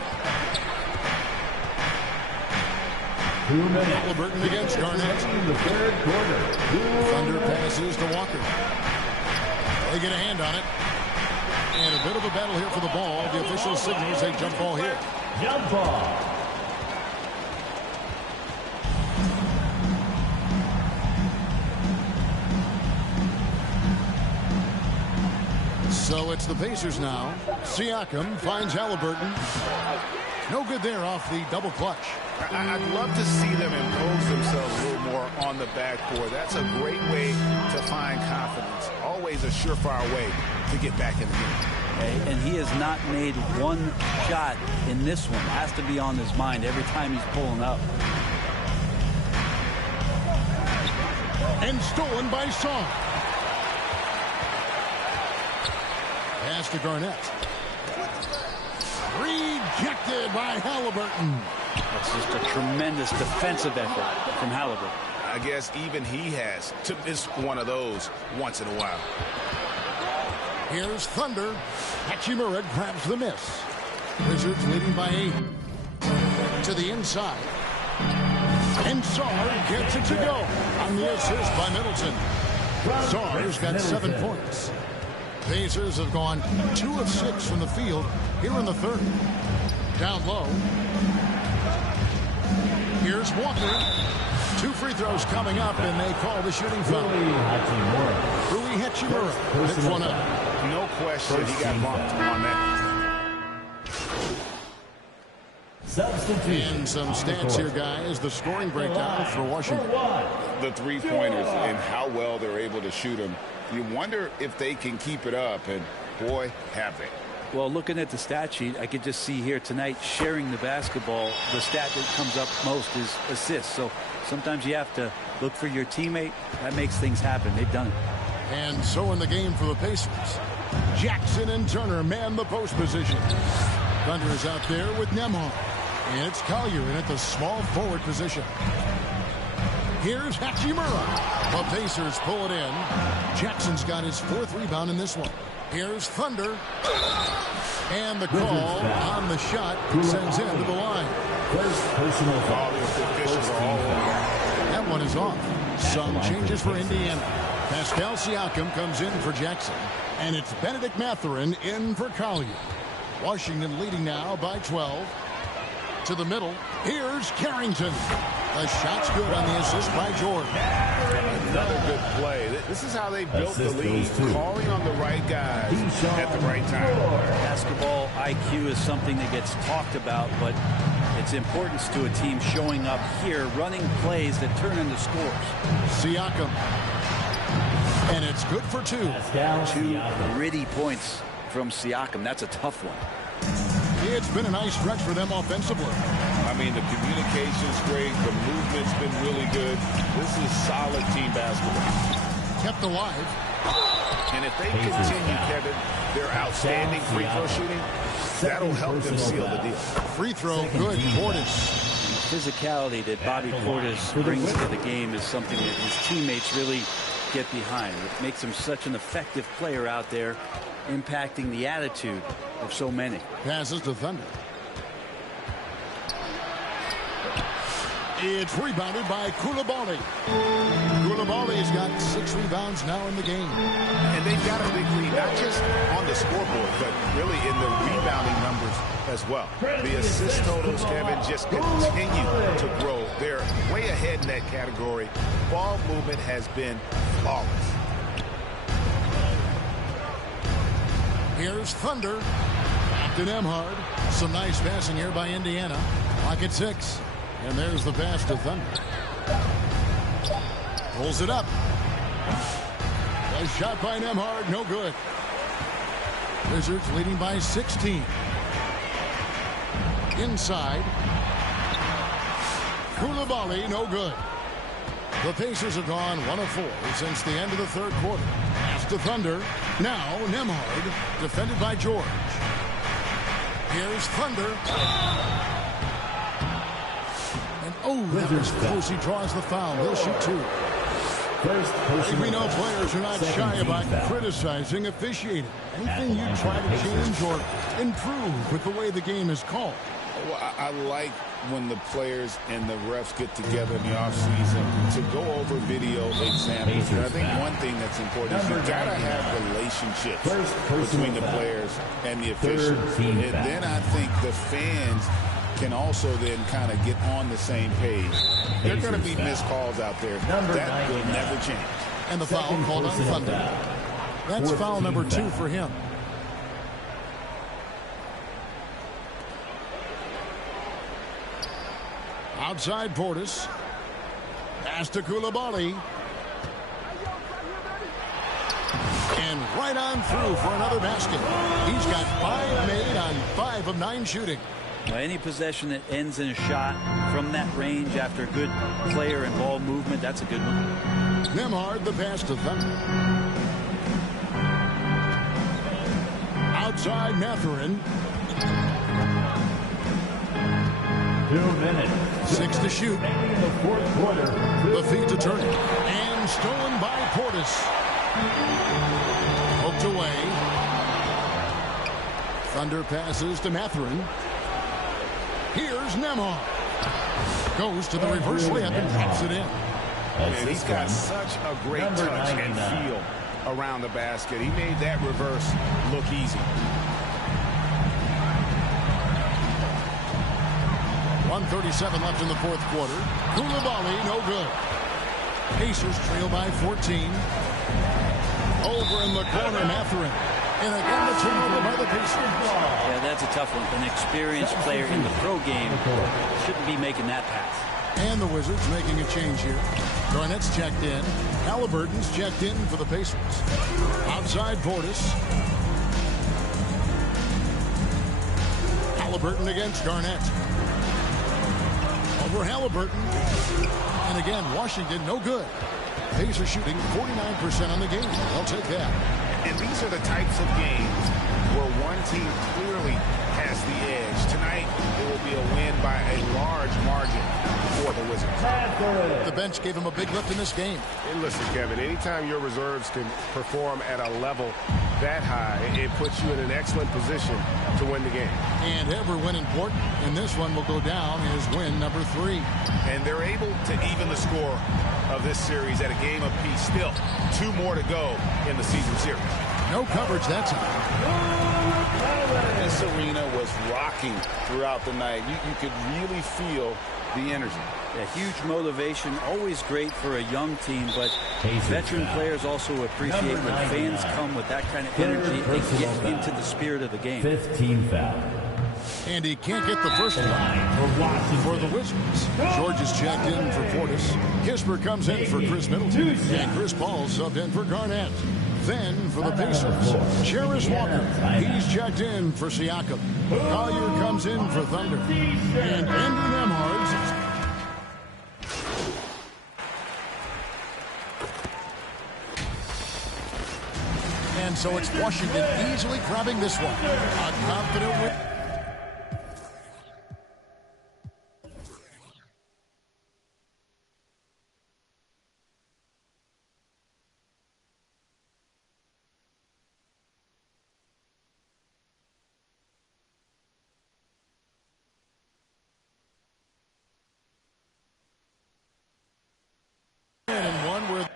Halliburton against Garnett. In the third quarter. Thunder passes to Walker. They get a hand on it. And a bit of a battle here for the ball. The official signals a jump ball here. Jump ball. So it's the Pacers now. Siakam finds Halliburton. No good there off the double clutch. I'd love to see them impose themselves a little more on the backboard. That's a great way to find confidence. Always a surefire way to get back in the game. Okay, and he has not made one shot in this one. Has to be on his mind every time he's pulling up. And stolen by Song. Pass to Garnett. Rejected by Halliburton. That's just a tremendous defensive effort from Halliburton. I guess even he has to miss one of those once in a while. Here's Thunder. Hachimura grabs the miss. Wizards leading by 8. To the inside. And Sarr gets it to go on the assist by Middleton. Sarr's got 7 points. Pacers have gone 2 of 6 from the field here in the third. Down low. Here's Walker. 2 free throws coming up, and they call the shooting foul. Rui Hachimura picks one up. No question he got bumped on that. And some stats here, guys. The scoring breakdown for Washington. The three-pointers and how well they're able to shoot them. You wonder if they can keep it up, and boy, have they. Well, looking at the stat sheet, I could just see here tonight sharing the basketball. The stat that comes up most is assists. So sometimes you have to look for your teammate. That makes things happen. They've done it. And so in the game for the Pacers, Jackson and Turner man the post position. Thunder is out there with Nembhard. And it's Collier in at the small forward position. Here's Hachimura. The Pacers pull it in. Jackson's got his 4th rebound in this one. Here's Thunder. And the call on the shot sends him to the line. Personal foul. That one is off. Some changes for Indiana. Pascal Siakam comes in for Jackson. And it's Benedict Mathurin in for Collier. Washington leading now by 12. To the middle. Here's Carrington. The shot's good on the assist by George. Another good play. This is how they built the lead. Calling on the right guys at the right time. Basketball IQ is something that gets talked about, but its importance to a team showing up here, running plays that turn into scores. Siakam. And it's good for 2. 2 gritty points from Siakam. That's a tough one. It's been a nice stretch for them offensively. I mean, the communication's great. The movement's been really good. This is solid team basketball. Kept alive. And if they continue, Kevin, their outstanding free throw shooting, that'll help them seal the deal. Free throw, good. Portis. The physicality that Bobby Portis brings to the game is something that his teammates really get behind. It makes him such an effective player out there, impacting the attitude of so many. Passes to Thunder. It's rebounded by Koulibaly. Koulibaly's got 6 rebounds now in the game. And they've got a big lead, not just on the scoreboard, but really in the rebounding numbers as well. The assist totals, Kevin, just continue to grow. They're way ahead in that category. Ball movement has been flawless. Here's Thunder. Back to Nembhard. Some nice passing here by Indiana. Clock at 6. And there's the pass to Thunder. Pulls it up. A shot by Nembhard, no good. Wizards leading by 16. Inside. Koulibaly, no good. The Pacers have gone 1 of 4 since the end of the third quarter. Pass to Thunder. Now Nembhard, defended by George. Here's Thunder. And that was close. He draws the foul. He'll shoot 2. We know players are not shy about criticizing officiating. Anything you try to change or improve with the way the game is called? Well, I like when the players and the refs get together in the offseason to go over video examples. And I think one thing that's important is you've got to have relationships between the players and the officials. And then I think the fans can also then kind of get on the same page. There are going to be missed calls out there. That will never change. And the foul called on Thunder. That's foul number 2 for him. Outside Portis. Pass to Koulibaly. And right on through for another basket. He's got 5 made on 5 of 9 shooting. Well, any possession that ends in a shot from that range after good player and ball movement, that's a good one. Nembhard the pass to Thunder. Outside Mathurin. 2 minutes. 6 to shoot. In the fourth quarter. The feed to Turner. And stolen by Portis. Poked away. Thunder passes to Mathurin. Here's Nembhard. Goes to the reverse layup and drops it in. And he's got such a great touch and feel around the basket. He made that reverse look easy. 1:37 left in the fourth quarter. Koulibaly, no good. Pacers trail by 14. Over in the corner, Mathurin. And again, the turnover by the Pacers. Yeah, that's a tough one. An experienced player in the pro game shouldn't be making that pass. And the Wizards making a change here. Garnett's checked in. Halliburton's checked in for the Pacers. Outside Portis. Halliburton against Garnett. Over Halliburton. And again, Washington, no good. Pacers shooting 49% on the game. They'll take that. And these are the types of games where one team clearly has the edge. Tonight, it will be a win by a large margin for the Wizards. The bench gave him a big lift in this game. And listen, Kevin, anytime your reserves can perform at a level that high, it puts you in an excellent position to win the game. And every win important, and this one will go down as win number 3. And they're able to even the score of this series at a game apiece. Still, 2 more to go in the season series. No coverage that time. This arena was rocking throughout the night. You could really feel the energy. A huge motivation, always great for a young team, but veteran players also appreciate when fans come with that kind of energy. They get into the spirit of the game. 15 foul. And he can't get the first one for the Wizards. George is checked in for Portis. Kisper comes in for Chris Middleton. And Chris Paul subbed in for Garnett. Then for the Pacers, Cherish Walker. He's checked in for Siakam. Collier comes in for Thunder. And Andrew Nembhard. And so it's Washington easily grabbing this one. A confident win. And one where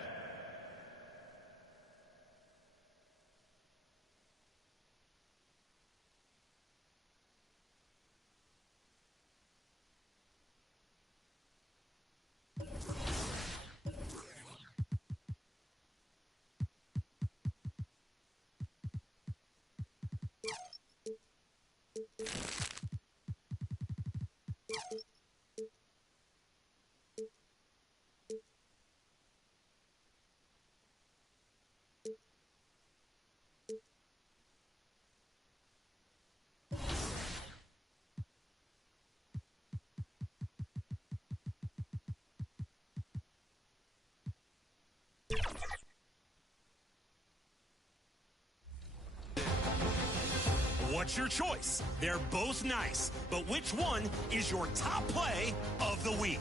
What's your choice? They're both nice, but which one is your top play of the week?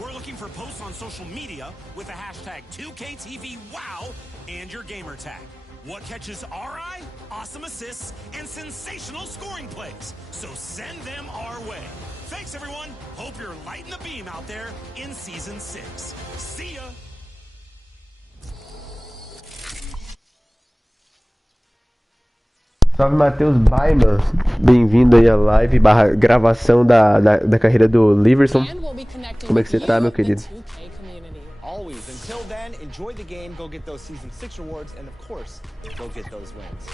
We're looking for posts on social media with the hashtag 2KTVWOW and your gamer tag. What catches our eye? Awesome assists and sensational scoring plays. So send them our way. Thanks, everyone. Hope you're lighting the beam out there in Season 6. See ya! Salve, Matheus Baiman. Bem-vindo aí à live barra gravação da carreira do Liverson. Como é que você tá, meu querido? Always. Until then, enjoy the game, go get those Season 6 rewards, and of course, go get those wins.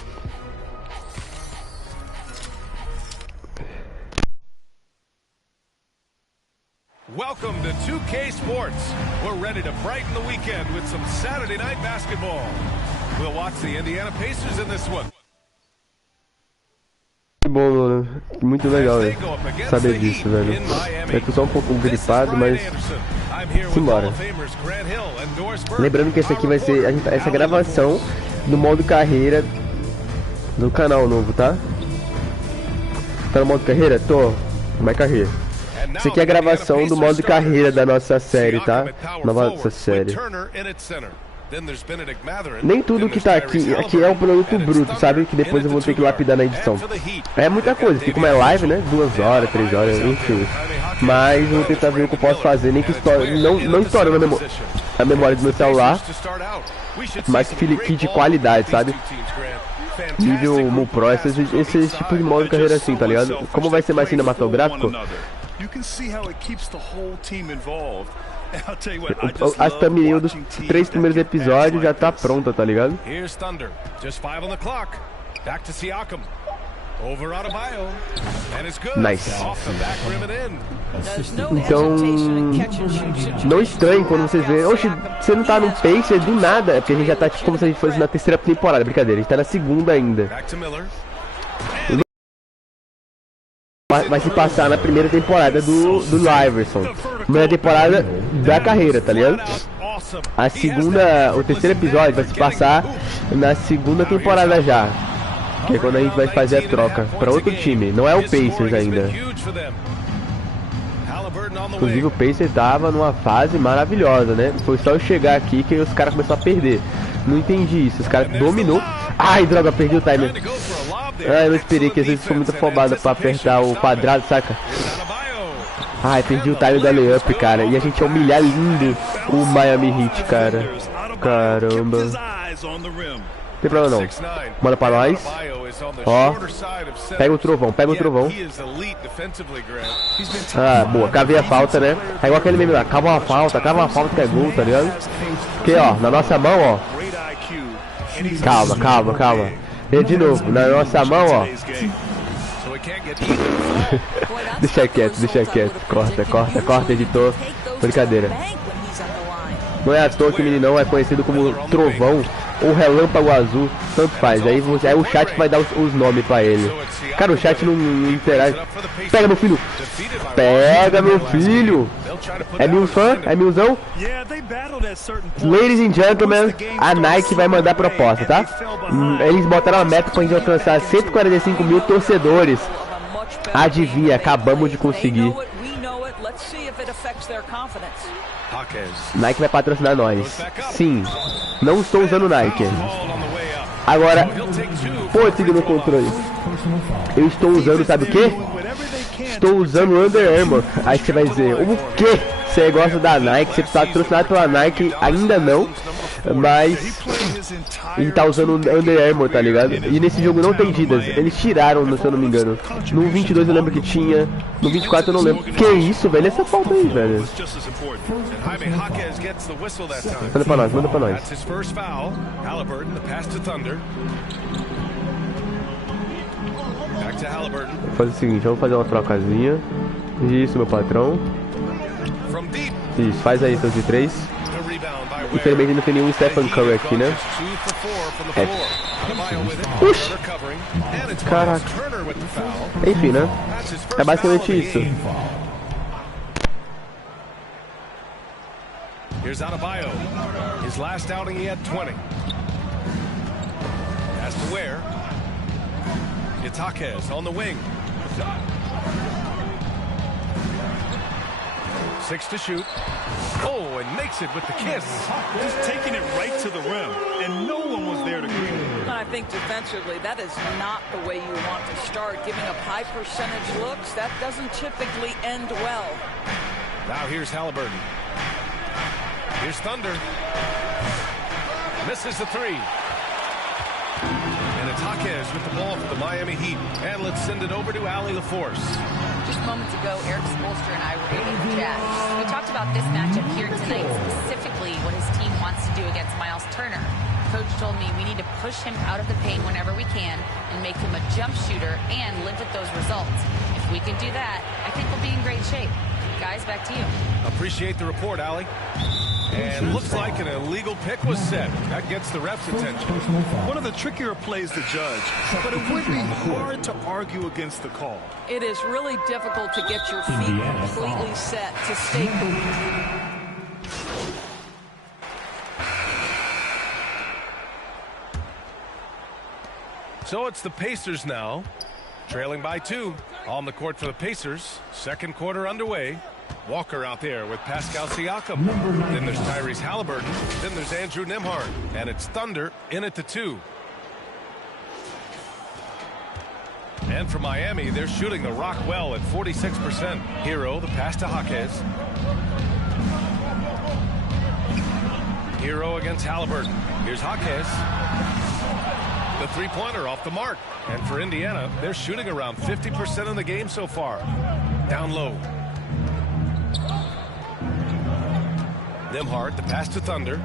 Welcome to 2K Sports. We're ready to brighten the weekend with some Saturday night basketball. We'll watch the Indiana Pacers in this one. Bom, muito legal, velho, saber disso, velho. Eu tô só um pouco gripado, mas simbora. Lembrando que esse aqui vai ser essa gravação do modo carreira do canal novo, tá? Tá no modo carreira? Tô. My carreira. Esse aqui é a gravação do modo carreira da nossa série, tá? Nossa série. Nem tudo que tá aqui é um produto bruto, sabe? Que depois eu vou ter que lapidar na edição. É muita coisa, porque como é live, né? 2 horas, 3 horas, enfim. Mas eu vou tentar ver o que eu posso fazer, nem que estoure, não estoure a memória do meu celular, mas que fique de qualidade, sabe? Nível Mu Pro, esse tipo de modo de carreira assim, tá ligado? Como vai ser mais cinematográfico, a thumbnail dos 3 primeiros episódios já tá pronta, tá ligado? Nice. Então, não estranhe quando vocês verem, oxe, você não tá no pacer do nada, é porque a gente já tá como se a gente fosse na 3ª temporada, brincadeira, a gente tá na 2ª ainda. Vai se passar na 1ª temporada do Liverson, primeira temporada da carreira, tá ligado? A segunda, o 3º episódio vai se passar na 2ª temporada já, que é quando a gente vai fazer a troca pra outro time, não é o Pacers ainda. Inclusive o Pacers tava numa fase maravilhosa, né? Foi só eu chegar aqui que os caras começaram a perder. Não entendi isso, os caras dominou. Ai, droga, perdi o timer. Ah, eu não esperei, que às vezes foi muito afobado pra apertar o quadrado, saca? Ai, perdi o time da layup, cara. E a gente ia humilhar lindo o Miami Heat, cara. Caramba. Não tem problema não. Manda pra nós. Ó. Pega o trovão, pega o trovão. Ah, boa. Cavei a falta, né? É igual aquele meme lá. Cava uma falta que é gol, tá ligado? Porque, ó, na nossa mão, ó. Calma. E de novo, na nossa mão, ó. Deixa quieto. Corta, editor. Brincadeira. Não é à toa que o meninão é conhecido como Trovão ou Relâmpago Azul, tanto faz. Aí o chat vai dar os nomes pra ele. Cara, o chat não interage. Pega, meu filho! É meu fã? É milzão? Ladies and gentlemen, a Nike vai mandar proposta, tá? Eles botaram a meta pra gente alcançar 145 mil torcedores. Adivinha, acabamos de conseguir. Nike vai patrocinar nós. Sim, não estou usando Nike. Agora, pô, TigreNoControle, eu estou usando, sabe o que? Estou usando Under Armour. Aí você vai dizer, o que? Você gosta da Nike, você está patrocinado pela Nike, ainda não, mas ele tá usando Under Armour, tá ligado? E nesse jogo não tem Didas, eles tiraram, se eu não me engano. No 22 eu lembro que tinha, no 24 eu não lembro. Que isso, velho? Essa falta aí, velho. Manda pra nós. Vou fazer o seguinte, vamos fazer uma trocazinha. Isso, meu patrão. Isso, faz aí seus de 3. Infelizmente não tem nenhum Stephen Curry aqui, né? Puxa! Caraca. Enfim, né? É basicamente isso. Here's Adebayo. His last outing he had 20. Has to wear. Itaquez on the wing. 6 to shoot. Oh, and makes it with the kiss. Just taking it right to the rim, and no one was there to greet him. And I think defensively, that is not the way you want to start. Giving up high percentage looks, that doesn't typically end well. Now here's Halliburton. Here's Thunder. Misses the 3. And it's Jaquez with the ball for the Miami Heat. And let's send it over to Allie LaForce. Just moments ago, Eric Spoelstra and I were able to chat. We talked about this matchup here tonight, specifically what his team wants to do against Miles Turner. Coach told me we need to push him out of the paint whenever we can and make him a jump shooter and live with those results. If we can do that, I think we'll be in great shape. Guys, back to you. Appreciate the report, Allie. And looks like an illegal pick was set. That gets the ref's attention. One of the trickier plays to judge, but it would be hard to argue against the call. It is really difficult to get your feet completely set to stay cool. So it's the Pacers now, trailing by 2 on the court for the Pacers. Second quarter underway. Walker out there with Pascal Siakam. Then there's Tyrese Halliburton. Then there's Andrew Nembhard. And it's Thunder in at the 2. And for Miami, they're shooting the rock well at 46%. Hero, the pass to Jaquez. Hero against Halliburton. Here's Jaquez. The three-pointer off the mark. And for Indiana, they're shooting around 50% in the game so far. Down low. Nembhard, the pass to Thunder.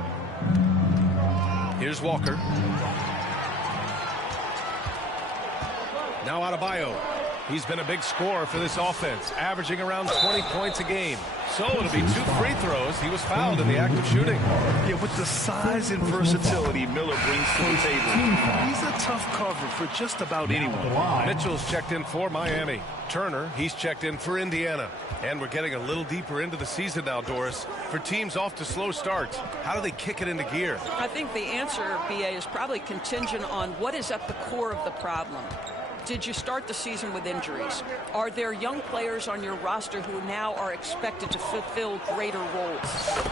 Here's Walker. Now Adebayo. He's been a big scorer for this offense, averaging around 20 points a game. So it'll be 2 free throws. He was fouled in the act of shooting. Yeah, with the size and versatility Miller brings to the table, he's a tough cover for just about anyone. Mitchell's checked in for Miami. Turner, he's checked in for Indiana. And we're getting a little deeper into the season now, Doris. For teams off to slow starts, how do they kick it into gear? I think the answer, BA, is probably contingent on what is at the core of the problem. Did you start the season with injuries? Are there young players on your roster who now are expected to fulfill greater roles?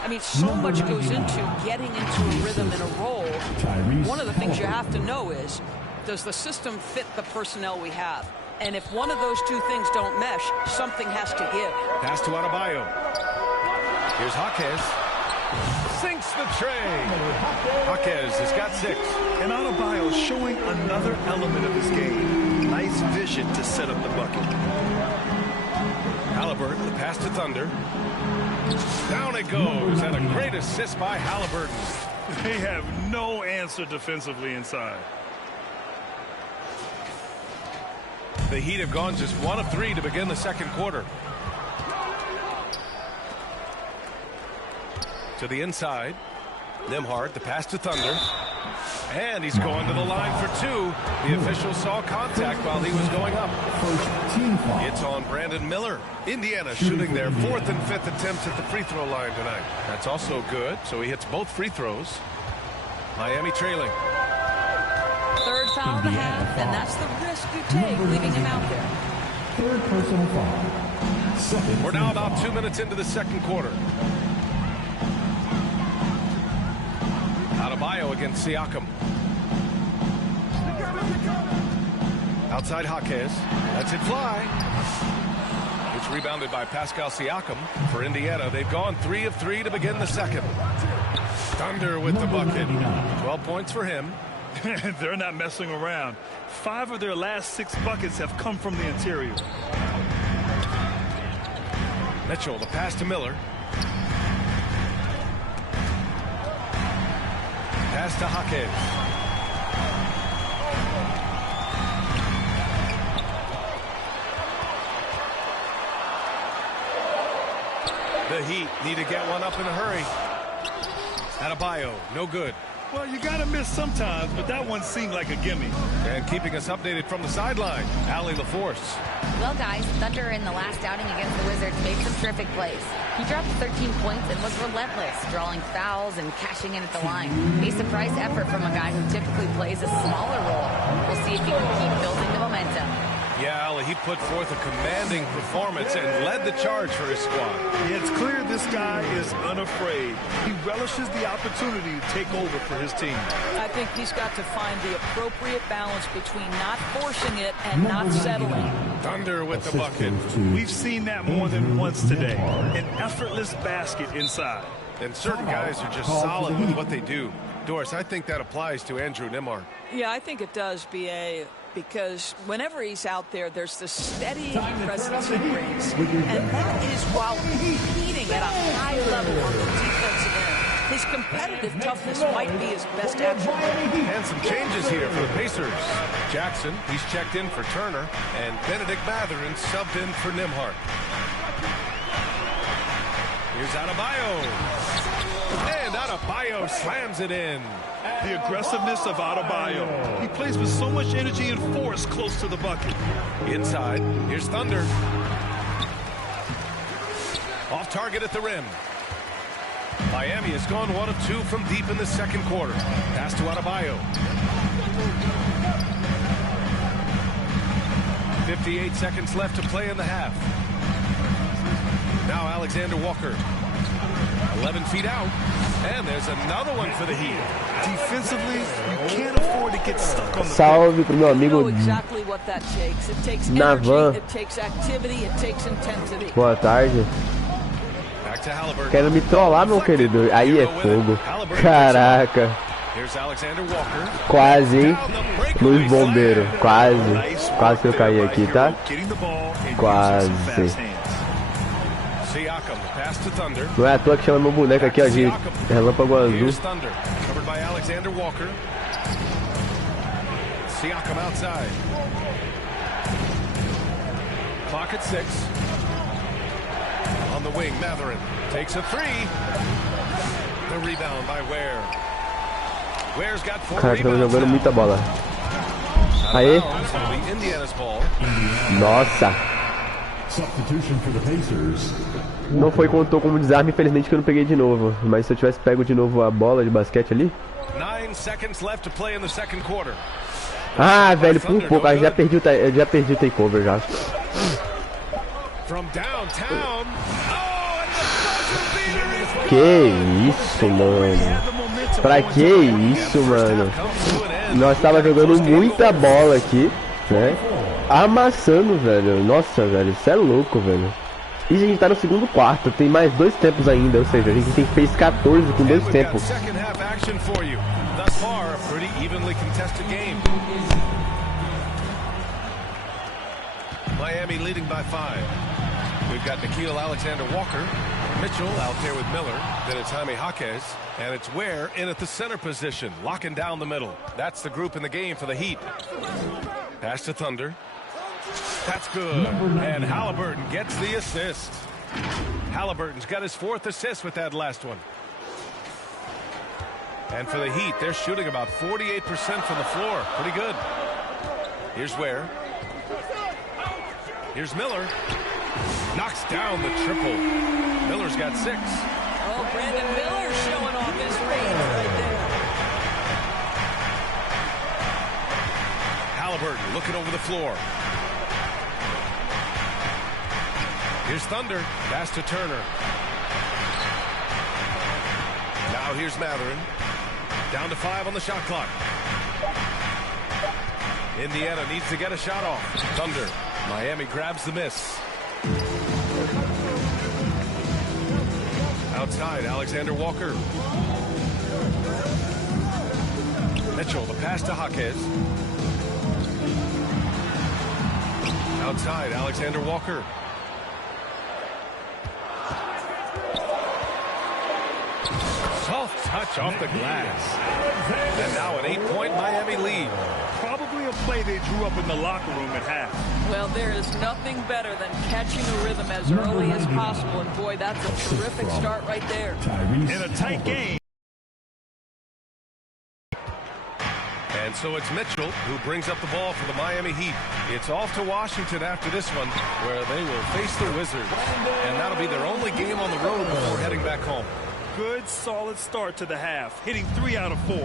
I mean, so much goes into getting into a rhythm and a role. One of the things you have to know is, does the system fit the personnel we have? And if one of those 2 things don't mesh, something has to give. Pass to Adebayo. Here's Jaquez. Sinks the tray. Jaquez has got 6. And Adebayo showing another element of his game. Nice vision to set up the bucket. Halliburton, the pass to Thunder. Down it goes, and a great assist by Halliburton. They have no answer defensively inside. The Heat have gone just 1 of 3 to begin the second quarter. To the inside. Nembhard, the pass to Thunder. And he's going to the line for 2. The official saw contact while he was going up. It's on Brandon Miller. Indiana shooting their 4th and 5th attempts at the free throw line tonight. That's also good, so he hits both free throws. Miami trailing. 3rd foul of the half, and that's the risk you take, leaving him out there. 3rd personal foul. We're now about 2 minutes into the second quarter. Adebayo against Siakam. Outside Jaquez. That's it fly. It's rebounded by Pascal Siakam. For Indiana, they've gone 3 of 3 to begin the second. Thunder with the bucket. 12 points for him. They're not messing around. 5 of their last 6 buckets have come from the interior. Mitchell, the pass to Miller. Pass to Jaquez. The Heat need to get one up in a hurry. Adebayo, no good. Well, you got to miss sometimes, but that one seemed like a gimme. And keeping us updated from the sideline, Allie LaForce. Well, guys, Thunder in the last outing against the Wizards made some terrific plays. He dropped 13 points and was relentless, drawing fouls and cashing in at the line. A surprise effort from a guy who typically plays a smaller role. We'll see if he can keep building the momentum. Yeah, Ali, he put forth a commanding performance and led the charge for his squad. Yeah, it's clear this guy is unafraid. He relishes the opportunity to take over for his team. I think he's got to find the appropriate balance between not forcing it and not settling. Thunder with the bucket. We've seen that more than once today. An effortless basket inside. And certain guys are just solid with what they do. Doris, I think that applies to Andrew Nembhard. Yeah, I think it does, B.A., because whenever he's out there, there's this steady presence he brings. And that is while competing at a high level on the defensive end. His competitive toughness might be his best attribute. And some changes here for the Pacers. Jackson, he's checked in for Turner, and Benedict Mathurin subbed in for Nembhard. Here's Adebayo. And Adebayo slams it in. The aggressiveness of Adebayo. He plays with so much energy and force close to the bucket. Inside, here's Thunder. Off target at the rim. Miami has gone 1 of 2 from deep in the second quarter. Pass to Adebayo. 58 seconds left to play in the half. Now Alexander Walker. 11 feet out. And there's another one for the Heat. Defensively, you can't afford to get stuck on the Salve pro meu amigo Exactly what that takes. It takes Navan. energy, it takes activity, it takes intensity. Boa tarde. Back to Halliburton. Quero me trollar, meu querido. Aí é fogo. Caraca. Here's Alexander Walker. Quase, hein? Luz bombeiro. Quase. Quase que eu caí aqui, tá? Quase. Não é à toa que chama meu boneco aqui, ó, de relâmpago azul. Covered by Alexander Walker. Siakam outside. Clock at 6. On the wing, Mathurin takes a 3. The rebound by Ware. Ware's got 4 Cara, estamos rebounds jogando now. muita bola. Aê. Indiana's ball. Nossa. Não foi contou como desarme, infelizmente que eu não peguei de novo. Mas se eu tivesse pego de novo a bola de basquete ali. 9 seconds left to play in the second quarter. Ah, velho, por pouco. Eu já perdi o takeover já. From downtown. Que isso, mano. Pra que isso, mano? Nós tava jogando muita bola aqui, né? Amassando, velho. Nossa, velho, isso é louco, velho. E a gente tá no segundo quarto, tem mais 2 tempos ainda, ou seja, a gente fez 14 com 2 tempos. Miami leading by 5. We've got Nickeil Alexander-Walker, Mitchell out there with Miller, then it's Jaime Jaquez, and it's Ware in at the center position, locking down the middle. That's the group in the game for the Heat. Pass to Thunder. That's good. And Halliburton gets the assist. Halliburton's got his 4th assist with that last one. And for the Heat, they're shooting about 48% from the floor. Pretty good. Here's Ware. Here's Miller. Knocks down the triple. Miller's got 6. Oh, Brandon Miller showing off his range right there. Halliburton looking over the floor. Here's Thunder. Pass to Turner. Now here's Mathurin. Down to 5 on the shot clock. Indiana needs to get a shot off. Thunder. Miami grabs the miss. Outside, Alexander Walker. Mitchell, the pass to Jaquez. Outside, Alexander Walker. Soft touch off the glass. And now an 8-point Miami lead. Probably a play they drew up in the locker room at half. Well, there is nothing better than catching a rhythm as early as possible. And boy, that's a terrific start right there. In a tight game. And so it's Mitchell who brings up the ball for the Miami Heat. It's off to Washington after this one, where they will face the Wizards. And that'll be their only game on the road before heading back home. Good, solid start to the half, hitting 3 out of 4.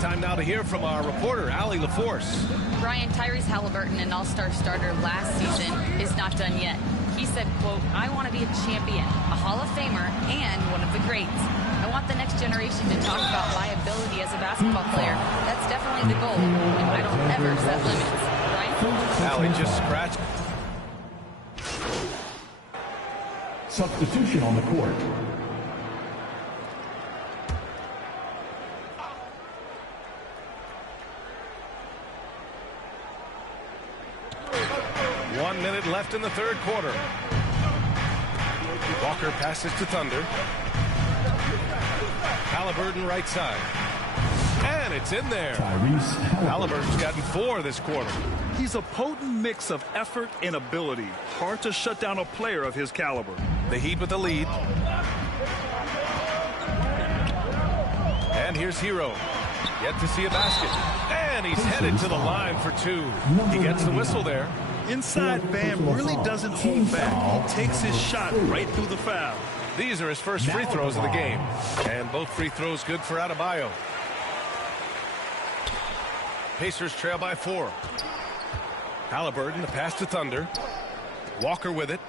Time now to hear from our reporter, Allie LaForce. Brian, Tyrese Halliburton, an all-star starter last season, is not done yet. He said, quote, I want to be a champion, a Hall of Famer, and one of the greats. I want the next generation to talk about my ability as a basketball player. That's definitely the goal, and I don't ever set limits. Brian? Allie just scratched. Substitution on the court. One minute left in the third quarter. Walker passes to Thunder. Halliburton right side. And it's in there. Halliburton's gotten 4 this quarter. He's a potent mix of effort and ability. Hard to shut down a player of his caliber. The Heat with the lead. And here's Hero. Yet to see a basket. And he's headed to the line for 2. He gets the whistle there. Inside Bam really doesn't hold back. He takes his shot right through the foul. These are his first free throws of the game. And both free throws good for Adebayo. Pacers trail by 4. Halliburton, the pass to Thunder. Walker with it.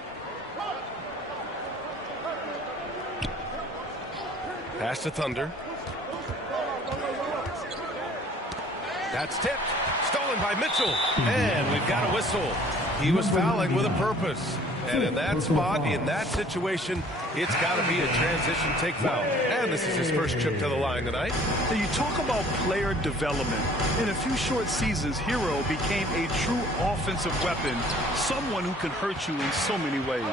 Pass to Thunder. That's tipped. Stolen by Mitchell. And we've got a whistle. He was fouling with a purpose. And in that spot, in that situation, it's got to be a transition take foul. And this is his first trip to the line tonight. Now you talk about player development. In a few short seasons, Hero became a true offensive weapon, someone who can hurt you in so many ways.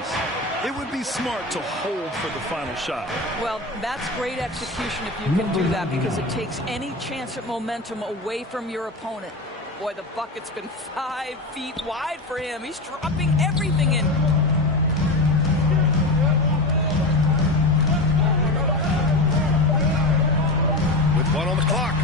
It would be smart to hold for the final shot. Well, that's great execution if you can do that, because it takes any chance at momentum away from your opponent. Boy, the bucket's been 5 feet wide for him. He's dropping everything in. With 1 on the clock.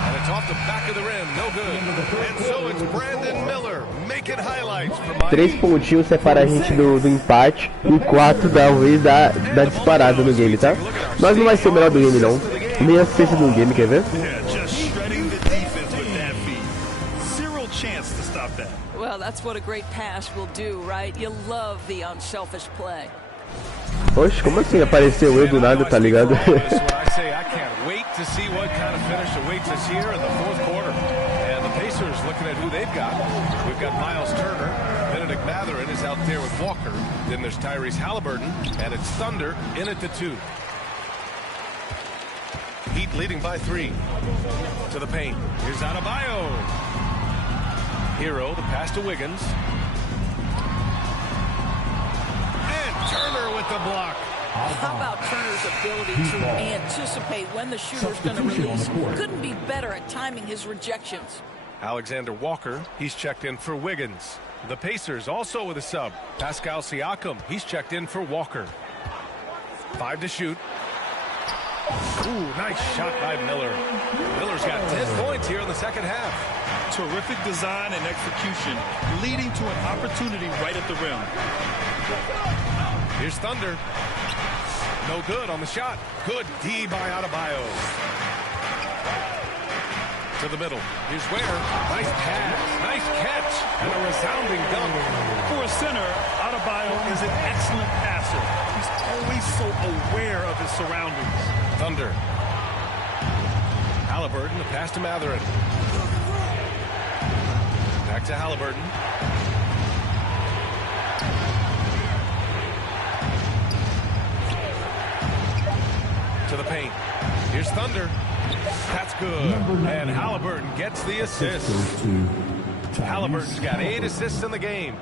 And it's off the back of the rim. No good. And so it's Brandon Miller making highlights for Miami. 3 pontinhos separa a gente do empate. E 4 talvez da disparada no game, tá? Mas não vai ser o melhor do game, não. Nem a sexta do game, quer ver? Chance to stop that. Well, that's what a great pass will do, right? You love the unselfish play. Oxe, como assim apareceu eu do nada, tá ligado? I say I can't wait to see what kind of finish awaits us here in the fourth quarter. And the Pacers looking at who they've got. We've got Miles Turner. Benedict Mathurin is out there with Walker. Then there's Tyrese Halliburton, and it's Thunder in at the 2. Heat leading by 3. To the paint. Here's Adebayo. Hero, the pass to Wiggins. And Turner with the block. How about Turner's ability to anticipate when the shooter's going to release? Couldn't be better at timing his rejections. Alexander Walker, he's checked in for Wiggins. The Pacers also with a sub. Pascal Siakam, he's checked in for Walker. 5 to shoot. Ooh, nice shot by Miller. Miller's got 10 points here in the second half. Terrific design and execution, leading to an opportunity right at the rim. Here's Thunder. No good on the shot. Good D by Adebayo. To the middle. Here's Ware. Nice pass. Nice catch. And a resounding dunk. For a center, Adebayo is an excellent passer. He's always so aware of his surroundings. Thunder. Halliburton, the pass to Mathurin. Back to Halliburton. To the paint. Here's Thunder. That's good. And Halliburton gets the assist. Halliburton's got 8 assists in the game.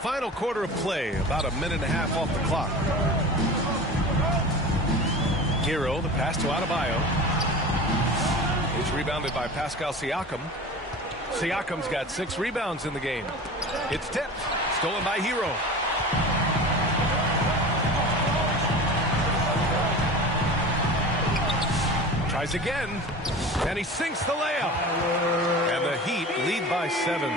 Final quarter of play, about a minute and a half off the clock. Hero, the pass to Adebayo. It's rebounded by Pascal Siakam. Siakam's got 6 rebounds in the game. It's tipped. Stolen by Hero. Tries again. And he sinks the layup. And the Heat lead by 7.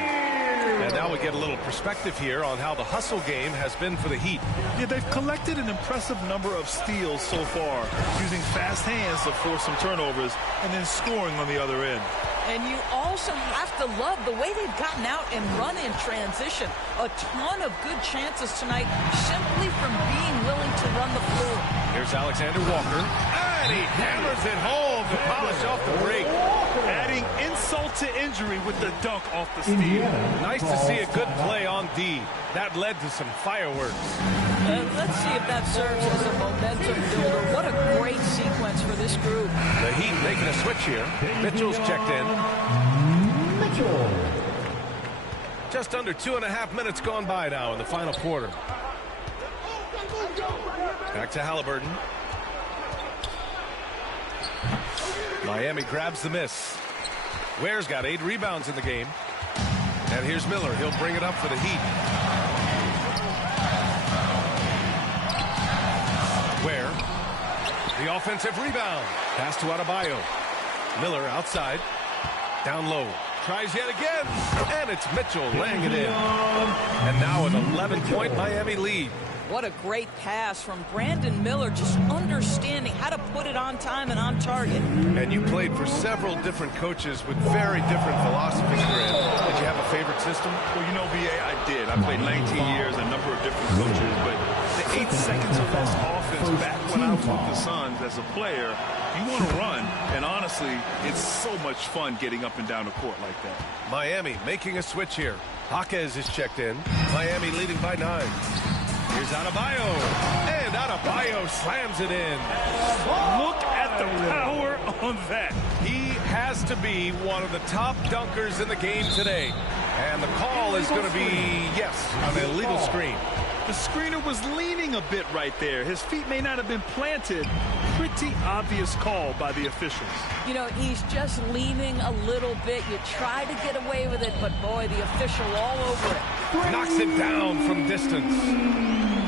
And now we get a little perspective here on how the hustle game has been for the Heat. Yeah, they've collected an impressive number of steals so far, using fast hands to force some turnovers and then scoring on the other end. And you also have to love the way they've gotten out and run in transition. A ton of good chances tonight simply from being willing to run the floor. Here's Alexander Walker. And he hammers it home to polish off the break. Adding insult to injury with the dunk off the steal. Nice to see a good play on D. That led to some fireworks. Let's see if that serves as a momentum builder. What a great sequence for this group. The Heat making a switch here. Mitchell's checked in. Mitchell. Just under 2.5 minutes gone by now in the final quarter. Back to Halliburton. Miami grabs the miss. Ware's got 8 rebounds in the game. And here's Miller. He'll bring it up for the Heat. Ware. The offensive rebound. Pass to Adebayo. Miller outside. Down low. Tries yet again. And it's Mitchell laying it in. And now an 11-point Miami lead. What a great pass from Brandon Miller, just understanding how to put it on time and on target. And you played for several different coaches with very different philosophies, Grant. Did you have a favorite system? Well, you know, BA, I did. I played 19 years, a number of different coaches, but the 8 seconds or less offense back when I was with the Suns as a player, you want to run, and honestly, it's so much fun getting up and down the court like that. Miami making a switch here. Jaquez is checked in. Miami leading by 9. Here's Adebayo, and Adebayo slams it in. Look at the power on that. He has to be one of the top dunkers in the game today. And the call is going to be, yes, an illegal screen. The screener was leaning a bit right there. His feet may not have been planted. Pretty obvious call by the officials. You know, he's just leaning a little bit. You try to get away with it, but boy, the official all over it. Knocks it down from distance.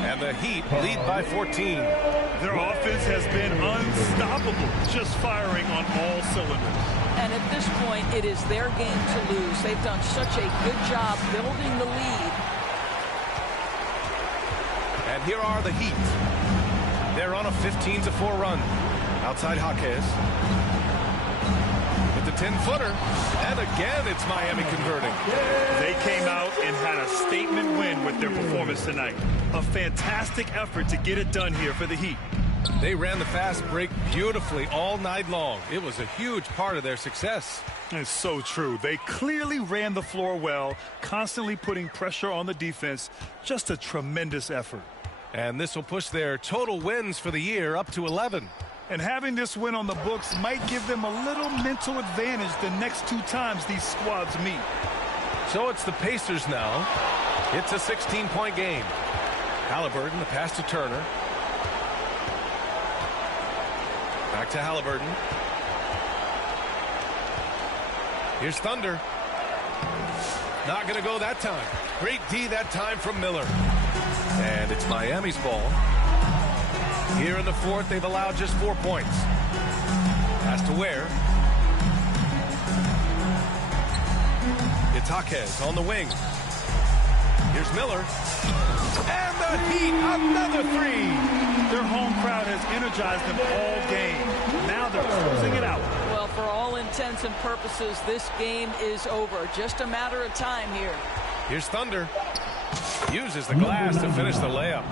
And the Heat lead by 14. Their offense has been unstoppable, just firing on all cylinders. And at this point, it is their game to lose. They've done such a good job building the lead. And here are the Heat. They're on a 15-4 run. Outside Jaquez. With the 10-footer. And again, it's Miami converting. They came out and had a statement win with their performance tonight. A fantastic effort to get it done here for the Heat. They ran the fast break beautifully all night long. It was a huge part of their success. It's so true. They clearly ran the floor well, constantly putting pressure on the defense. Just a tremendous effort. And this will push their total wins for the year up to 11. And having this win on the books might give them a little mental advantage the next 2 times these squads meet. So it's the Pacers now. It's a 16-point game. Halliburton, the pass to Turner. Back to Halliburton. Here's Thunder. Not going to go that time. Great D that time from Miller. And it's Miami's ball. Here in the fourth, they've allowed just 4 points. Pass to Ware. It's Jaquez on the wing. Here's Miller. And the Heat, another 3. Their home crowd has energized them all game. Now they're closing it out. Well, for all intents and purposes, this game is over. Just a matter of time here. Here's Thunder. Uses the glass to finish the layup.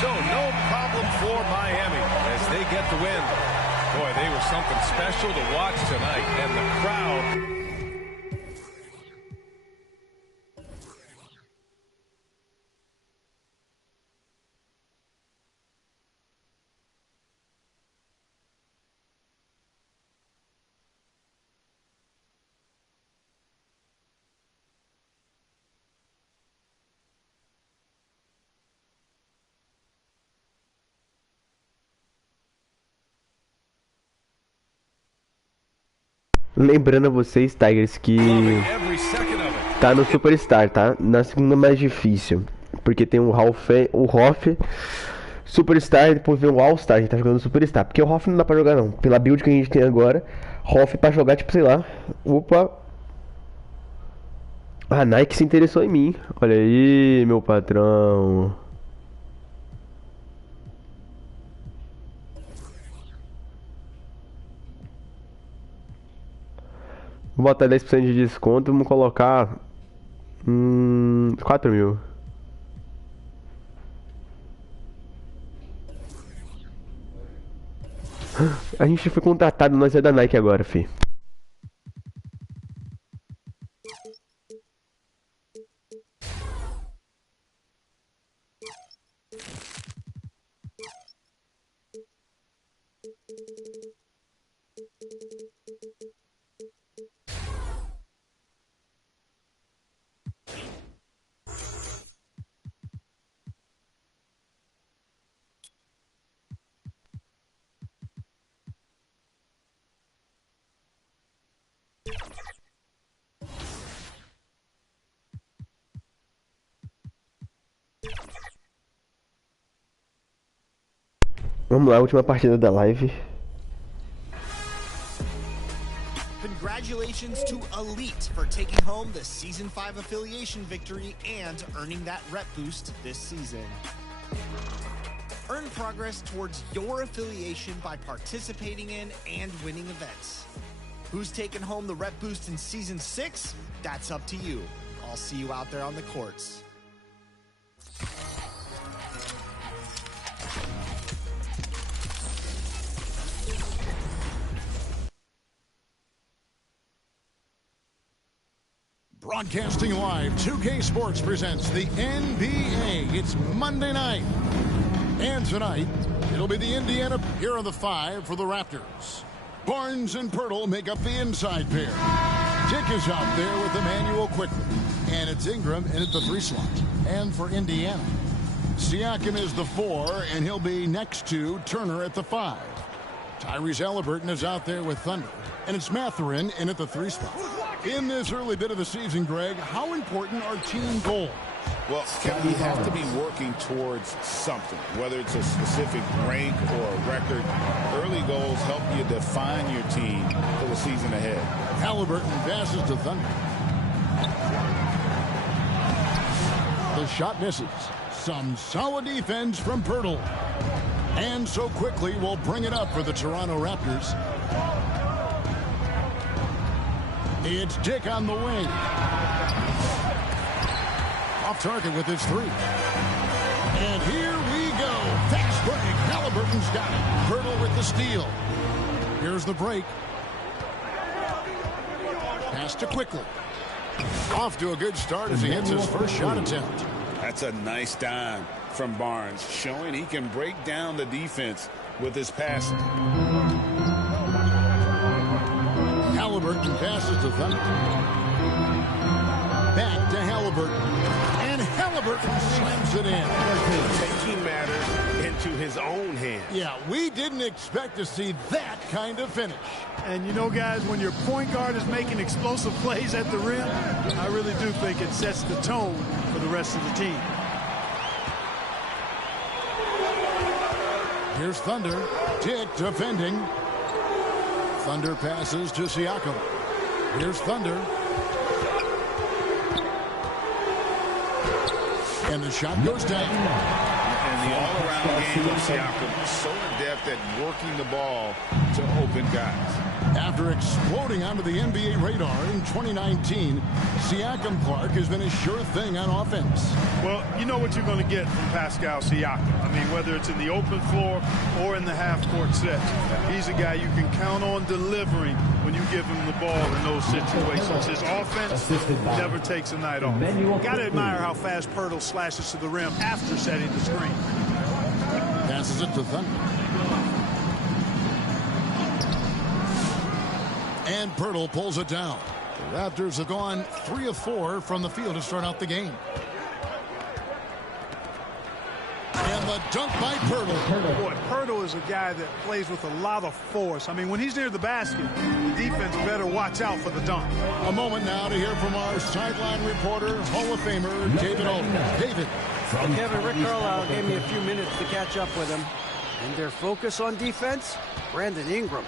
So no problem for Miami as they get the win. Boy, they were something special to watch tonight, and the crowd. Lembrando a vocês, Tigers, que tá no Superstar, tá? Na segunda mais difícil, porque tem o Hoff, Superstar e depois vem o All-Star. A gente tá jogando Superstar. Porque o Hoff não dá pra jogar, não. Pela build que a gente tem agora, Hoff pra jogar, tipo, sei lá. Opa. A Nike se interessou em mim. Olha aí, meu patrão. Vou botar 10% de desconto. Vamos colocar 4 mil. A gente foi contratado, nós é da Nike agora, fi. Vamos lá, última partida da live. Congratulations to Elite for taking home the Season 5 affiliation victory and earning that rep boost this season. Earn progress towards your affiliation by participating in and winning events. Who's taking home the rep boost in Season 6? That's up to you. I'll see you out there on the courts. Broadcasting live, 2K Sports presents the NBA. It's Monday night. And tonight, it'll be the Indiana here on the 5 for the Raptors. Barnes and Pirtle make up the inside pair. Dick is out there with Emmanuel quickly. And it's Ingram in at the 3 slot. And for Indiana, Siakam is the 4, and he'll be next to Turner at the 5. Tyrese Halliburton is out there with Thunder. And it's Mathurin in at the 3 spot. In this early bit of the season, Greg, how important are team goals? Well, Kevin, you have to be working towards something, whether it's a specific rank or a record. Early goals help you define your team for the season ahead. Halliburton passes to Thunder. The shot misses. Some solid defense from Pirtle. And so quickly we'll bring it up for the Toronto Raptors. It's Dick on the wing. Off target with his 3. And here we go. Fast break. Halliburton's got it. Pirtle with the steal. Here's the break. Pass to quickly. Off to a good start as he hits his first shot attempt. That's a nice dime from Barnes, showing he can break down the defense with his passing. Halliburton passes to Thunder. Back to Halliburton. And Halliburton slams it in. Taking matters into his own hands. Yeah, we didn't expect to see that kind of finish. And you know, guys, when your point guard is making explosive plays at the rim, I really do think it sets the tone for the rest of the team. Here's Thunder. Dick defending. Thunder passes to Siakam. Here's Thunder. And the shot goes down. And the all-around game of Siakam is so adept at working the ball to open guys. After exploding onto the NBA radar in 2019, Siakam Clark has been a sure thing on offense. Well, you know what you're going to get from Pascal Siakam. I mean, whether it's in the open floor or in the half-court sets, he's a guy you can count on delivering when you give him the ball in those situations. His offense never takes a night off. Got to admire how fast Pirtle slashes to the rim after setting the screen. Passes it to Thunder. And Pirtle pulls it down. The Raptors have gone 3 of 4 from the field to start out the game. And the dunk by Pirtle. Boy, Pirtle is a guy that plays with a lot of force. I mean, when he's near the basket, the defense better watch out for the dunk. A moment now to hear from our sideline reporter, Hall of Famer David Alden. David. Kevin, Rick Carlisle gave me a few minutes to catch up with him. And their focus on defense, Brandon Ingram.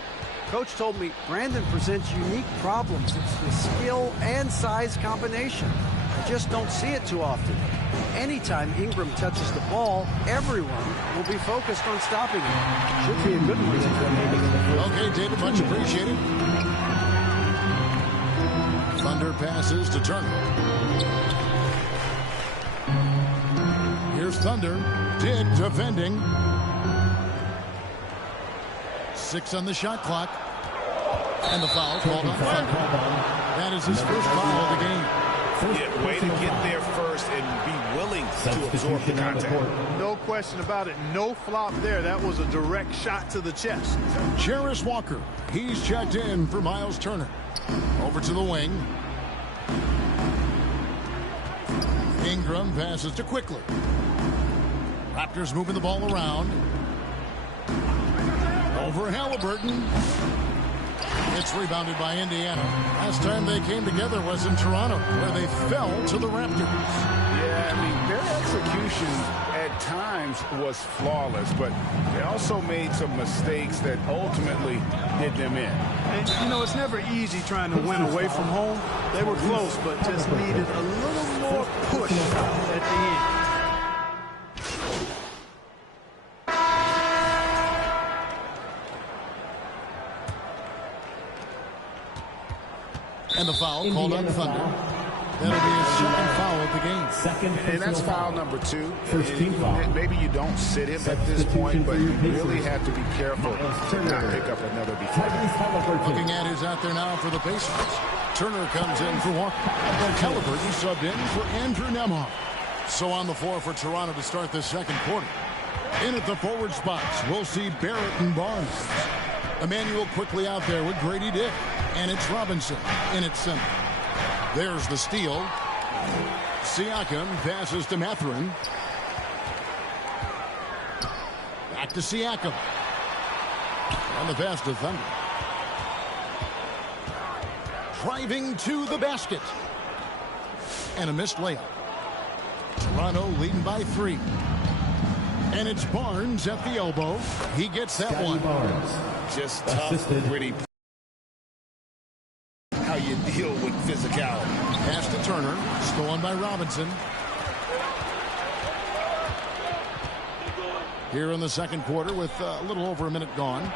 Coach told me Brandon presents unique problems. It's the skill and size combination. I just don't see it too often. Anytime Ingram touches the ball, everyone will be focused on stopping him. Should be a good one. Okay, David, much appreciated. Thunder passes to Turner. Here's Thunder. Dig defending. 6 on the shot clock. And the foul called on Thunder. That is his first foul of the game. Yeah, way to get there first and be willing to absorb the contact. No question about it. No flop there. That was a direct shot to the chest. Jarris Walker. He's checked in for Miles Turner. Over to the wing. Ingram passes to Quickly. Raptors moving the ball around. Over Halliburton. It's rebounded by Indiana. Last time they came together was in Toronto, where they fell to the Raptors. Yeah, I mean, their execution at times was flawless, but they also made some mistakes that ultimately did them in. And, you know, it's never easy trying to win away from home. They were close, but just needed a little more push at the end. And the foul called on Thunder. That'll be his second foul of the game. And that's foul number 2. Maybe you don't sit him at this point, but you really have to be careful to not pick up another defense. Looking at who's out there now for the Pacers. Turner comes in for Walker. Halliburton subbed in for Andrew Nembhard. So on the floor for Toronto to start this second quarter. In at the forward spots, we'll see Barrett and Barnes. Emmanuel quickly out there with Grady Dick. And it's Robinson in its center. There's the steal. Siakam passes to Mathurin. Back to Siakam. On the pass to Thunder. Driving to the basket. And a missed layup. Toronto leading by 3. And it's Barnes at the elbow. He gets that one. Just tough, gritty. How you deal with physicality. Pass to Turner. Stolen by Robinson. Here in the second quarter with a little over a minute gone.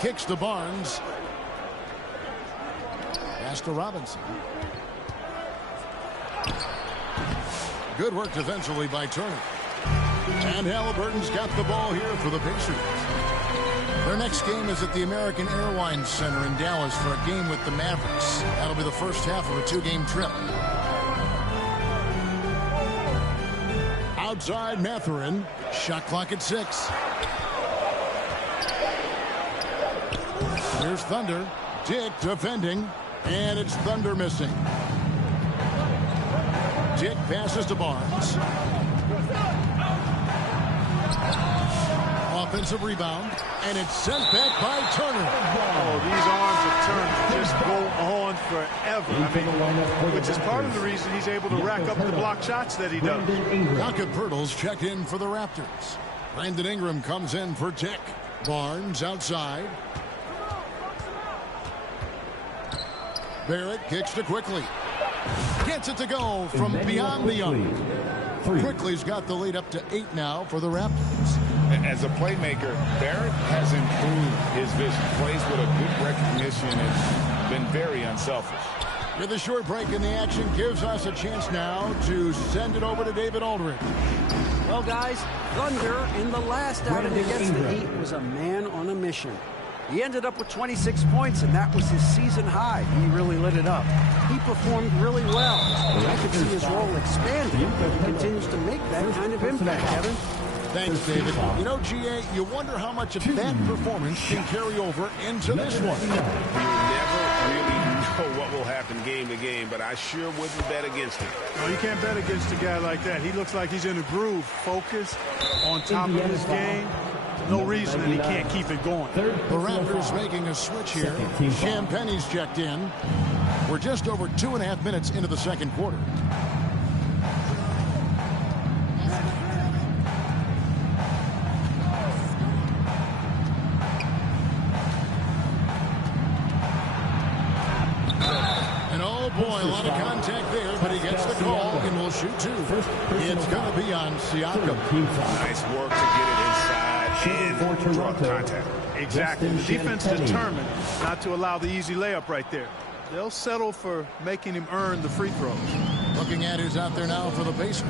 Kicks to Barnes. Pass to Robinson. Good work defensively by Turner. And Halliburton's got the ball here for the Pacers. Their next game is at the American Airlines Center in Dallas for a game with the Mavericks. That'll be the first half of a 2-game trip. Outside Mathurin. Shot clock at 6. Here's Thunder. Dick defending. And it's Thunder missing. Dick passes to Barnes. Offensive rebound, and it's sent back by Turner. Oh, these arms of Turner just go on forever. I mean, which is part of the reason he's able to rack up the block shots that he does. Jakob Poeltl's checked in for the Raptors. Brandon Ingram comes in for Dick. Barnes outside. Barrett kicks to Quickly. Gets it to go from beyond the arc. Quickly's got the lead up to 8 now for the Raptors. As a playmaker, Barrett has improved his vision. Plays with a good recognition and been very unselfish. With a short break in the action, gives us a chance now to send it over to David Aldridge. Well, guys, Thunder in the last outing against the Heat was a man on a mission. He ended up with 26 points, and that was his season high. He really lit it up. He performed really well. I could see his role expanding. He continues to make that kind of impact, Kevin. Thanks, David. You know, GA, you wonder how much of that performance can carry over into this one. You never really know what will happen game to game, but I sure wouldn't bet against him. No, you can't bet against a guy like that. He looks like he's in a groove, focused, on top of his game. No reason that he can't keep it going. The Raptors making a switch here. Champagne's checked in. We're just over 2.5 minutes into the second quarter. boy, a lot of contact there, but he gets the call and will shoot two. It's going to be on Siakam. Nice work to get it inside and draw the contact. Exactly. The defense determined not to allow the easy layup right there. They'll settle for making him earn the free throws. Looking at who's out there now for the Pacers.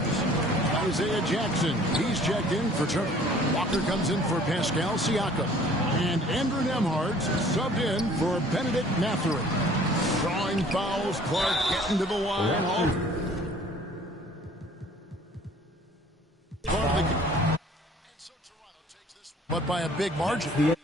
Isaiah Jackson, he's checked in for Turner. Walker comes in for Pascal Siakam. And Andrew Nembhard's subbed in for Benedict Mathurin. Drawing fouls, Clark getting to the line. But by a big margin.